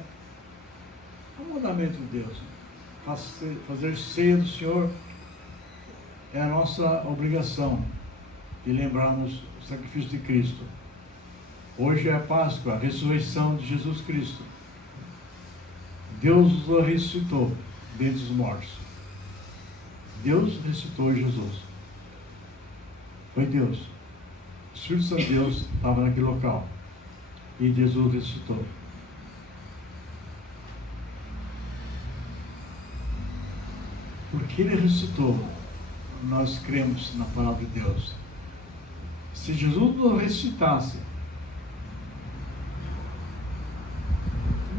um mandamento de Deus. Fazer ceia do Senhor é a nossa obrigação de lembrarmos o sacrifício de Cristo. Hoje é a Páscoa, a ressurreição de Jesus Cristo. Deus o ressuscitou dentre os mortos. Deus ressuscitou Jesus. Foi Deus. O Espírito Santo de Deus estava naquele local. E Jesus ressuscitou. Porque Ele ressuscitou, nós cremos na palavra de Deus. Se Jesus não ressuscitasse,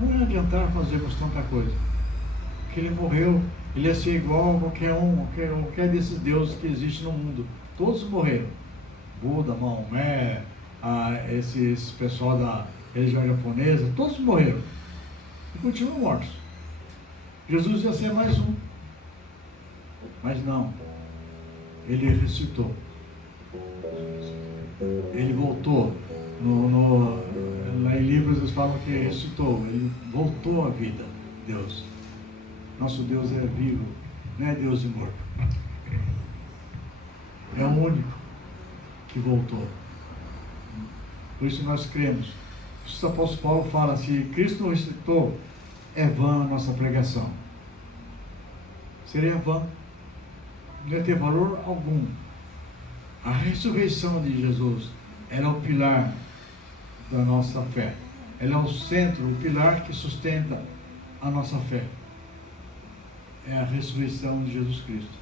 não ia adiantar fazermos tanta coisa. Porque Ele morreu, Ele ia ser igual a qualquer desses deuses que existem no mundo. Todos morreram. Buda, Maomé, esse pessoal da religião japonesa, todos morreram. E continuam mortos. Jesus ia ser mais um. Mas não. Ele ressuscitou. Ele voltou. Lá em Livros eles falam que ele ressuscitou. Ele voltou à vida. Deus. Nosso Deus é vivo. Não é Deus e morto. É o único que voltou. Por isso nós cremos. O apóstolo Paulo fala: se Cristo não ressuscitou, é vã a nossa pregação. Seria vã. Não ia ter valor algum. A ressurreição de Jesus era o pilar da nossa fé. Ela é o centro, o pilar que sustenta a nossa fé. É a ressurreição de Jesus Cristo.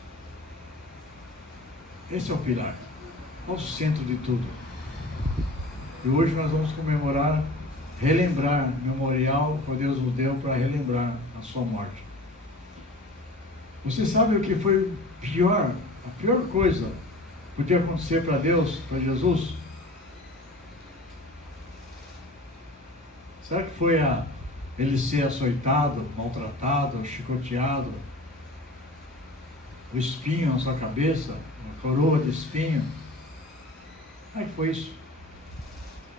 Esse é o pilar, é o centro de tudo. E hoje nós vamos comemorar, relembrar, memorial que Deus nos deu para relembrar a sua morte. Você sabe o que foi pior? A pior coisa que podia acontecer para Deus, para Jesus? Será que foi ele ser açoitado, maltratado, chicoteado, o espinho na sua cabeça, uma coroa de espinho? Como é que foi isso?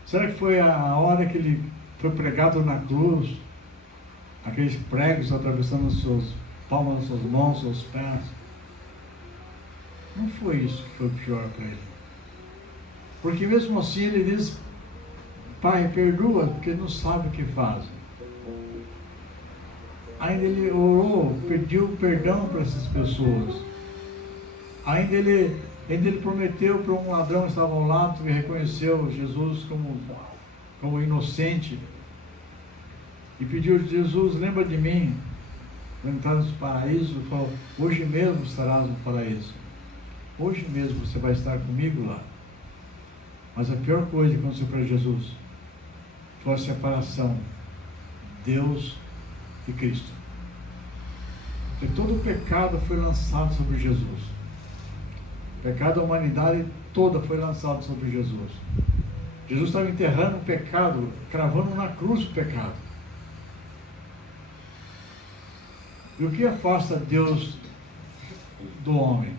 Será que foi a hora que ele foi pregado na cruz? Aqueles pregos atravessando as suas palmas das suas mãos, seus pés? Não foi isso que foi pior para ele. Porque mesmo assim ele diz: Pai, perdoa, porque não sabe o que fazem. Ainda ele orou, pediu perdão para essas pessoas. Ainda ele prometeu para um ladrão que estava ao lado, que reconheceu Jesus como inocente, e pediu: Jesus, lembra de mim, quando entrar no paraíso. Falou: hoje mesmo estarás no paraíso, hoje mesmo você vai estar comigo lá. Mas a pior coisa que aconteceu para Jesus foi a separação, Deus e Cristo. Porque todo o pecado foi lançado sobre Jesus. O pecado da humanidade toda foi lançado sobre Jesus. Jesus estava enterrando o pecado, cravando na cruz o pecado. E o que afasta Deus do homem?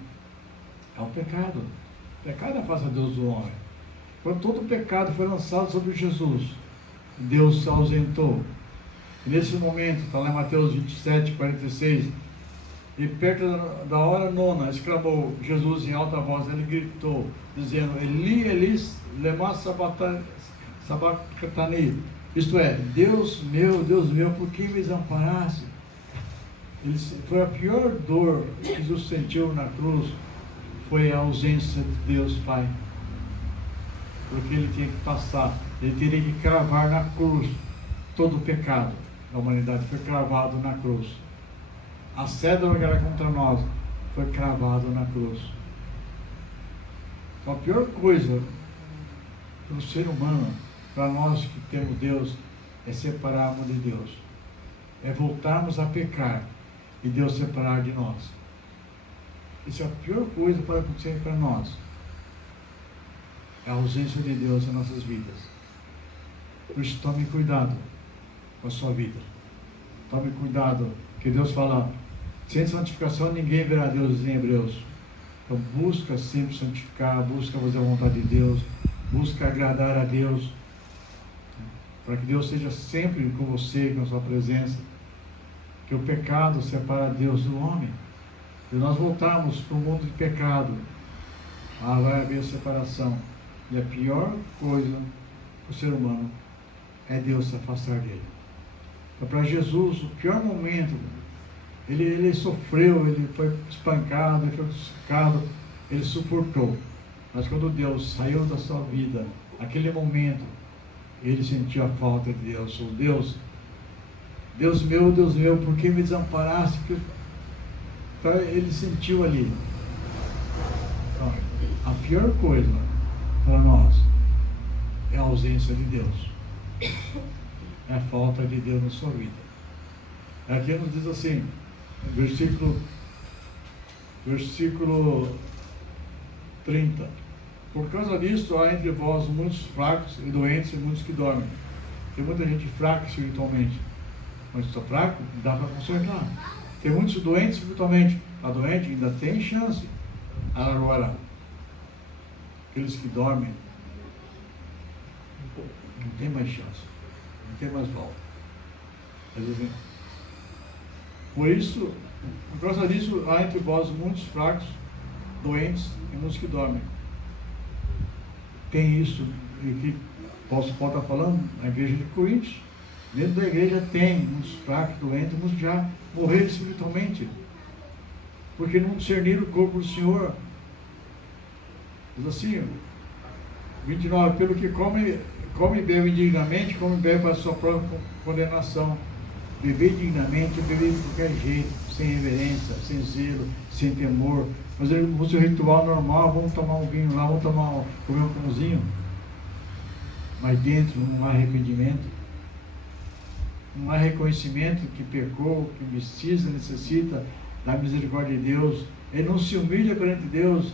É o pecado. O pecado afasta Deus do homem. Quando todo o pecado foi lançado sobre Jesus, Deus se ausentou. E nesse momento, está lá em Mateus 27, 46, e perto da hora nona, exclamou Jesus em alta voz, ele gritou, dizendo: Eli, Eli, lema sabachthani, isto é, Deus meu, por que me desamparaste? Foi a pior dor que Jesus sentiu na cruz, foi a ausência de Deus Pai. Porque ele tinha que passar, ele teria que cravar na cruz todo o pecado da humanidade, foi cravado na cruz. A cédula que era contra nós foi cravado na cruz. Então, a pior coisa para o ser humano, para nós que temos Deus, é separarmos de Deus, é voltarmos a pecar e Deus separar de nós. Isso é a pior coisa para acontecer para nós, é a ausência de Deus em nossas vidas. Por isso, tome cuidado com a sua vida. Tome cuidado, que Deus fala: sem santificação ninguém verá Deus, em Hebreus. Então busca sempre santificar, busca fazer a vontade de Deus, busca agradar a Deus, para que Deus seja sempre com você, com a sua presença. Que o pecado separa Deus do homem. Se nós voltarmos para o mundo de pecado, vai haver separação. E a pior coisa para o ser humano é Deus se afastar dele. Então, para Jesus, o pior momento, ele sofreu, ele foi espancado, ele foi crucificado, ele suportou. Mas quando Deus saiu da sua vida, naquele momento, ele sentiu a falta de Deus. O Deus meu, por que me desamparaste? Então, ele sentiu ali. Então, a pior coisa para nós é a ausência de Deus, é a falta de Deus na sua vida. Aqui nos diz assim, versículo 30: por causa disso há entre vós muitos fracos e doentes e muitos que dormem. Tem muita gente fraca espiritualmente, mas está fraco, dá para consertar. Tem muitos doentes espiritualmente, está doente, ainda tem chance. Agora, aqueles que dormem, não tem mais chance, não tem mais volta. Por isso, por causa disso, há entre vós muitos fracos, doentes e muitos que dormem. Tem isso, e que Paulo está falando na igreja de Coríntios. Dentro da igreja tem muitos fracos, doentes, muitos já morreram espiritualmente, porque não discerniram o corpo do Senhor. Diz assim, 29, pelo que come e bebe indignamente, come e bebe para a sua própria condenação. Beber indignamente, beber de qualquer jeito, sem reverência, sem zelo, sem temor. Mas o seu ritual normal, vamos tomar um vinho lá, comer um pãozinho. Mas dentro não há arrependimento, não há reconhecimento que pecou, que precisa, necessita da misericórdia de Deus. Ele não se humilha perante Deus.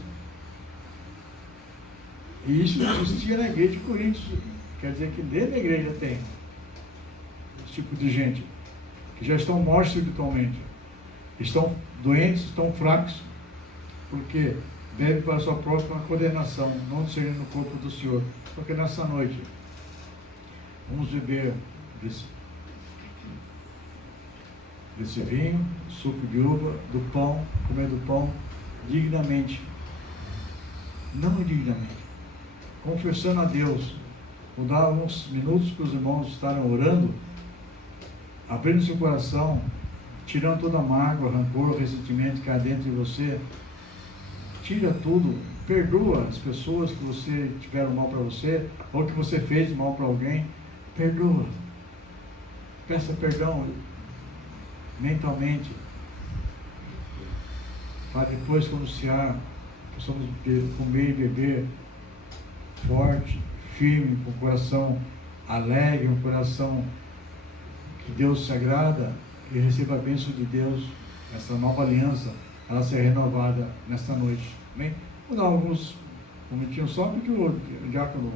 E isso não existia na igreja de Coríntios. Quer dizer que dentro da igreja tem esse tipo de gente que já estão mortos espiritualmente, estão doentes, estão fracos, porque bebe para a sua própria condenação, não discernindo no corpo do Senhor. Porque nessa noite vamos beber desse vinho, suco de uva, do pão, comer do pão dignamente, não indignamente, confessando a Deus. Vou dar uns minutos para os irmãos estarem orando, abrindo seu coração, tirando toda a mágoa, rancor, ressentimento que há dentro de você. Tira tudo, perdoa as pessoas que você tiveram mal para você, ou que você fez mal para alguém. Perdoa, peça perdão mentalmente, para depois, quando cear, possamos comer e beber forte, firme, com o coração alegre, um coração que Deus se agrada e receba a bênção de Deus, essa nova aliança, ela ser renovada nesta noite. Amém? Vou dar alguns momentinhos só, porque o diácono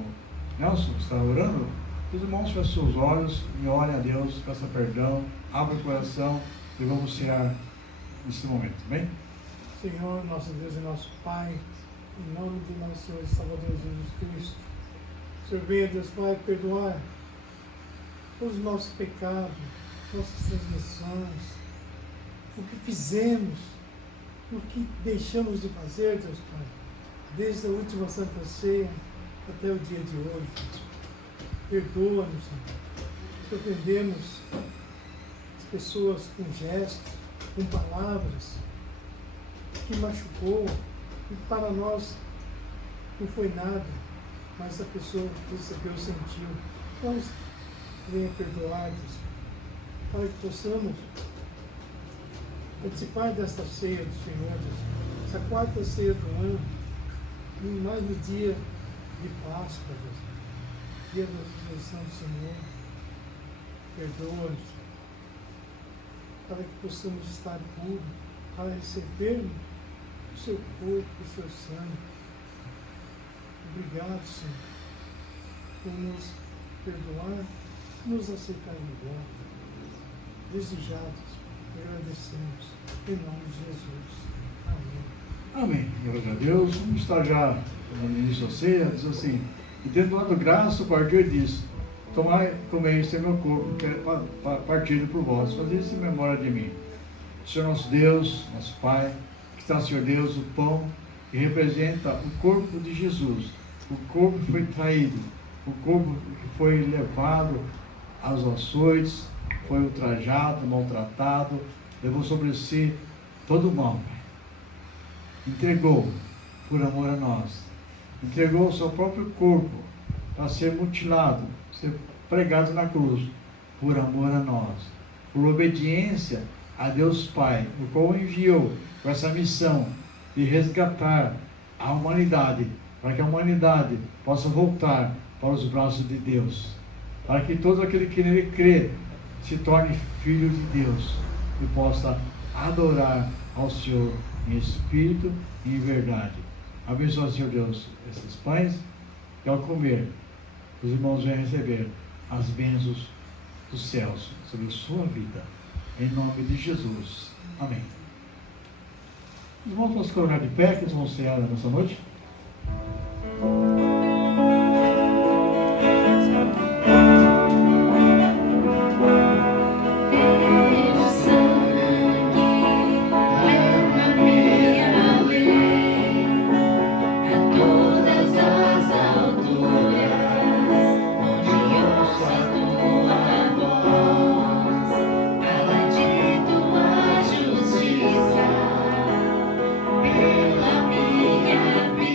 Nelson está orando. Os irmãos fechem seus olhos e orem a Deus, peça perdão, abra o coração e vamos cear nesse momento. Amém? Senhor, nosso Deus e nosso Pai, em nome de nosso Senhor e Salvador Jesus Cristo, o Senhor venha, Deus Pai, perdoar todos os nossos pecados, nossas transgressões, o que fizemos, o que deixamos de fazer, Deus Pai, desde a última Santa Ceia até o dia de hoje. Perdoa-nos, Senhor. Surpreendemos as pessoas com gestos, com palavras, que machucou, e para nós não foi nada, mas a pessoa recebeu, sentiu. Então, venha perdoar-nos, para que possamos participar desta ceia do Senhor, Deus, essa quarta ceia do ano, e mais no dia de Páscoa, Deus, dia da ressurreição do Senhor. Perdoa-nos, para que possamos estar puros, para receber o seu corpo, o seu sangue. Obrigado, Senhor, por nos perdoar, nos aceitar de volta. Desejados, agradecemos, em nome de Jesus. Amém. Amém. Glória a Deus. Vamos estar já no início da ceia, diz assim: e tendo dado graça, a partir disso, tomai, comei, este é meu corpo, que é partido por vós, fazer isso em memória de mim. Senhor nosso Deus, nosso Pai, que está, Senhor Deus, o pão que representa o corpo de Jesus, o corpo que foi traído, o corpo que foi levado aos açoites, foi ultrajado, maltratado, levou sobre si todo o mal, Pai. Entregou por amor a nós, entregou o seu próprio corpo para ser mutilado, ser pregado na cruz, por amor a nós, por obediência a Deus Pai, o qual enviou com essa missão de resgatar a humanidade, para que a humanidade possa voltar para os braços de Deus, para que todo aquele que nele crê se torne filho de Deus e possa adorar ao Senhor em espírito e em verdade. Abençoa, Senhor Deus, esses pães, e ao comer, os irmãos venham receber as bênçãos dos céus sobre a sua vida, em nome de Jesus. Amém. Os irmãos vão se colocar de pé, que eles vão cear nessa noite. Pela minha vida.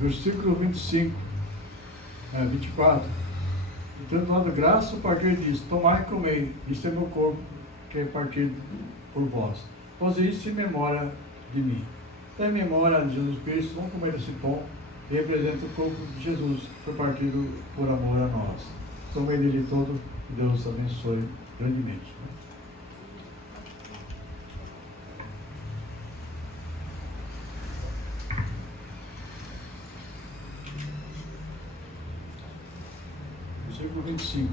versículo 25, 24. E tendo dado graça, o partido diz: tomai e comei, isto é meu corpo, que é partido por vós. Fazer isso em memória de mim. Em memória de Jesus Cristo, vamos comer esse pão, que representa o corpo de Jesus, que foi partido por amor a nós. Tomei dele todo, Deus abençoe grandemente. Versículo 25.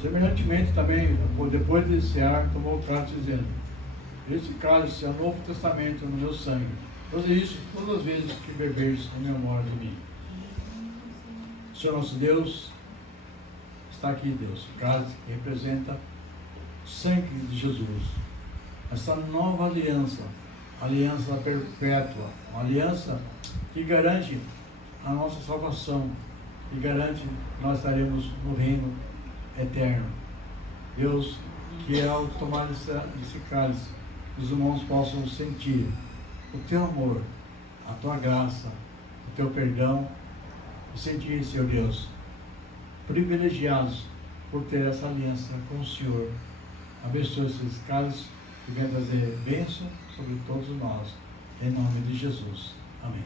Semelhantemente também, depois de cear, tomou o cálice, dizendo: este cálice é o Novo Testamento no meu sangue. Faze isso todas as vezes que beberes em memória de mim. Senhor nosso Deus, está aqui, Deus, o cálice que representa o sangue de Jesus. Essa nova aliança, aliança perpétua, uma aliança que garante a nossa salvação, que garante que nós estaremos no reino eterno. Deus, que ao tomar esse cálice, os irmãos possam sentir o teu amor, a tua graça, o teu perdão, e sentir, Senhor Deus, privilegiados por ter essa aliança com o Senhor. Abençoe esses cálices e venha trazer bênção sobre todos nós, em nome de Jesus. Amém.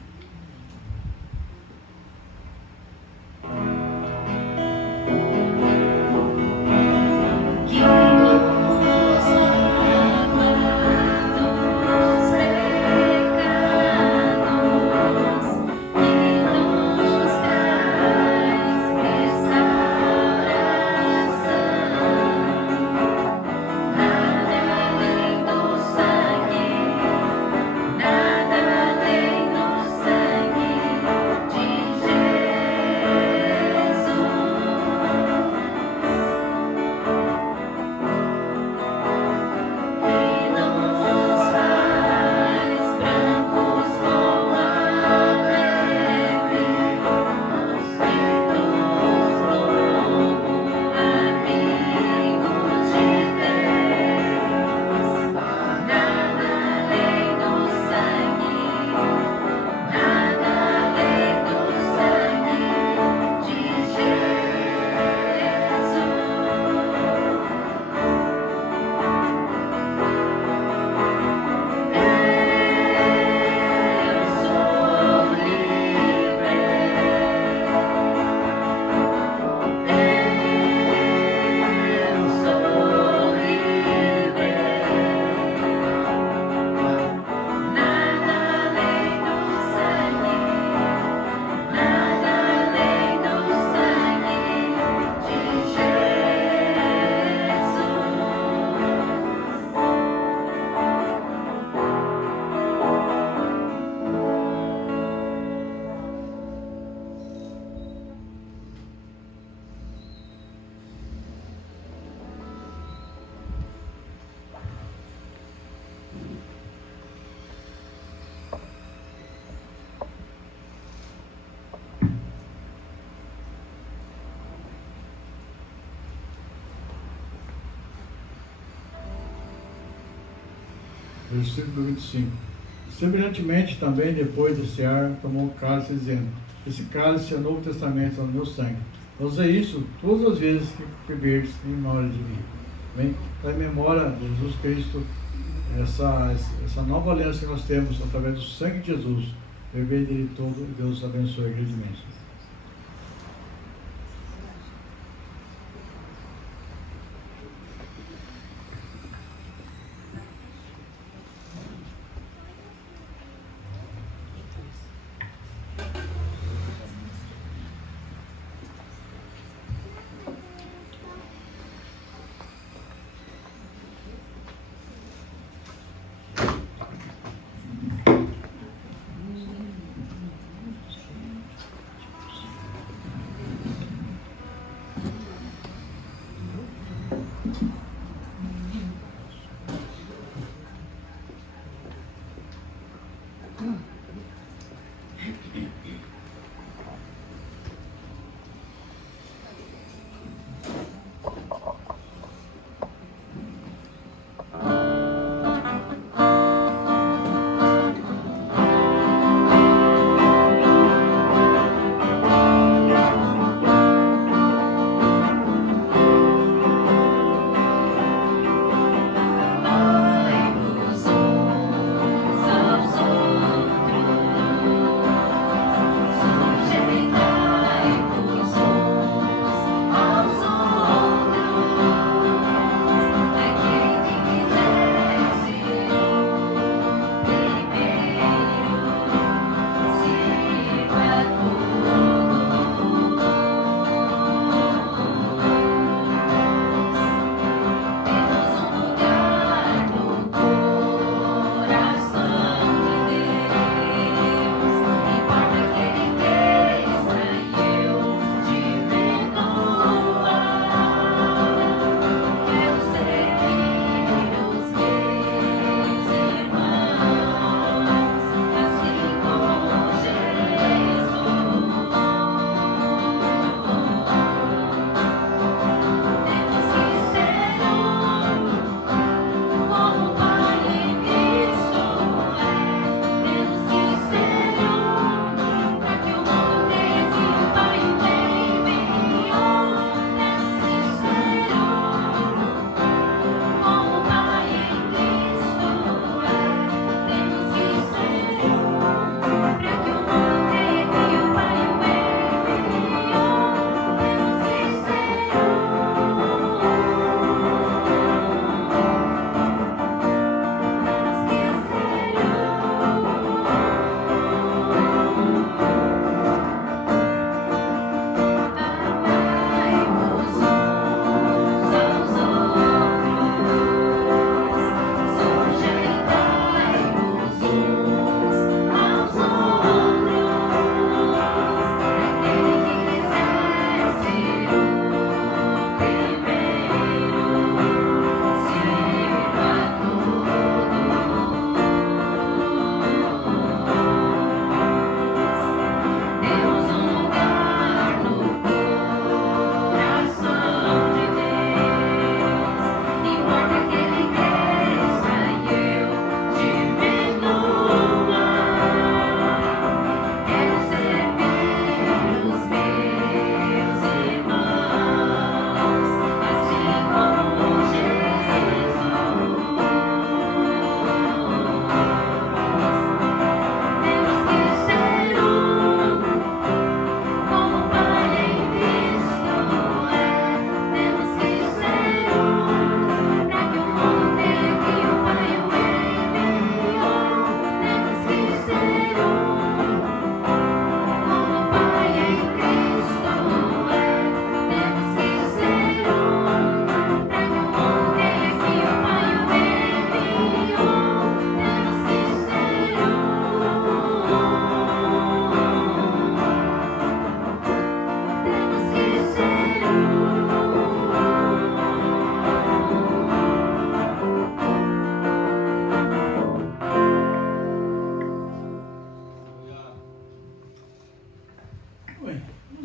Versículo 25. Semelhantemente também, depois de cear, tomou o cálice, dizendo: esse cálice é o Novo Testamento no meu sangue. Faze isso todas as vezes que beberdes em memória de mim. Amém? Então, em memória de Jesus Cristo, essa nova aliança que nós temos através do sangue de Jesus, beber dele todo, Deus abençoe grandemente.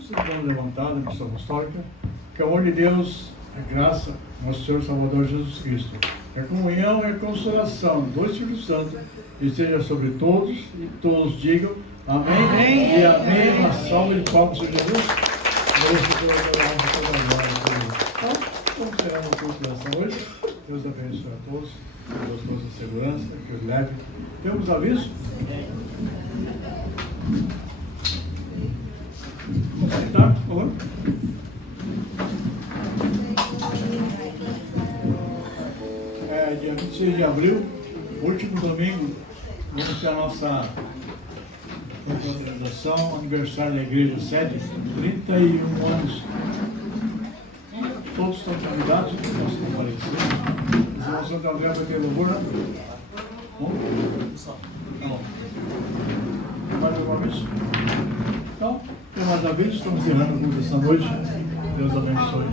Vamos levantar a missão apostólica. Que o amor de Deus, a graça, nosso Senhor Salvador Jesus Cristo, a comunhão e a consolação do Espírito Santo esteja sobre todos e todos digam amém, e amém. Uma salva de palmas, Senhor Jesus. Vamos terminar a consideração hoje. Deus abençoe a todos. Deus nos dê segurança, que os leve. Temos aviso? Tá, por favor. Dia 26 de abril, último domingo, vamos ter a nossa confraternização, aniversário da igreja sede, 31 anos. Todos estão convidados, posso comparecer. Os irmãos Santo André vai ter louvor, né? Bom? Não. Mais alguma vez? Então, tem mais uma vez, estamos encerrando o culto essa noite. Deus abençoe.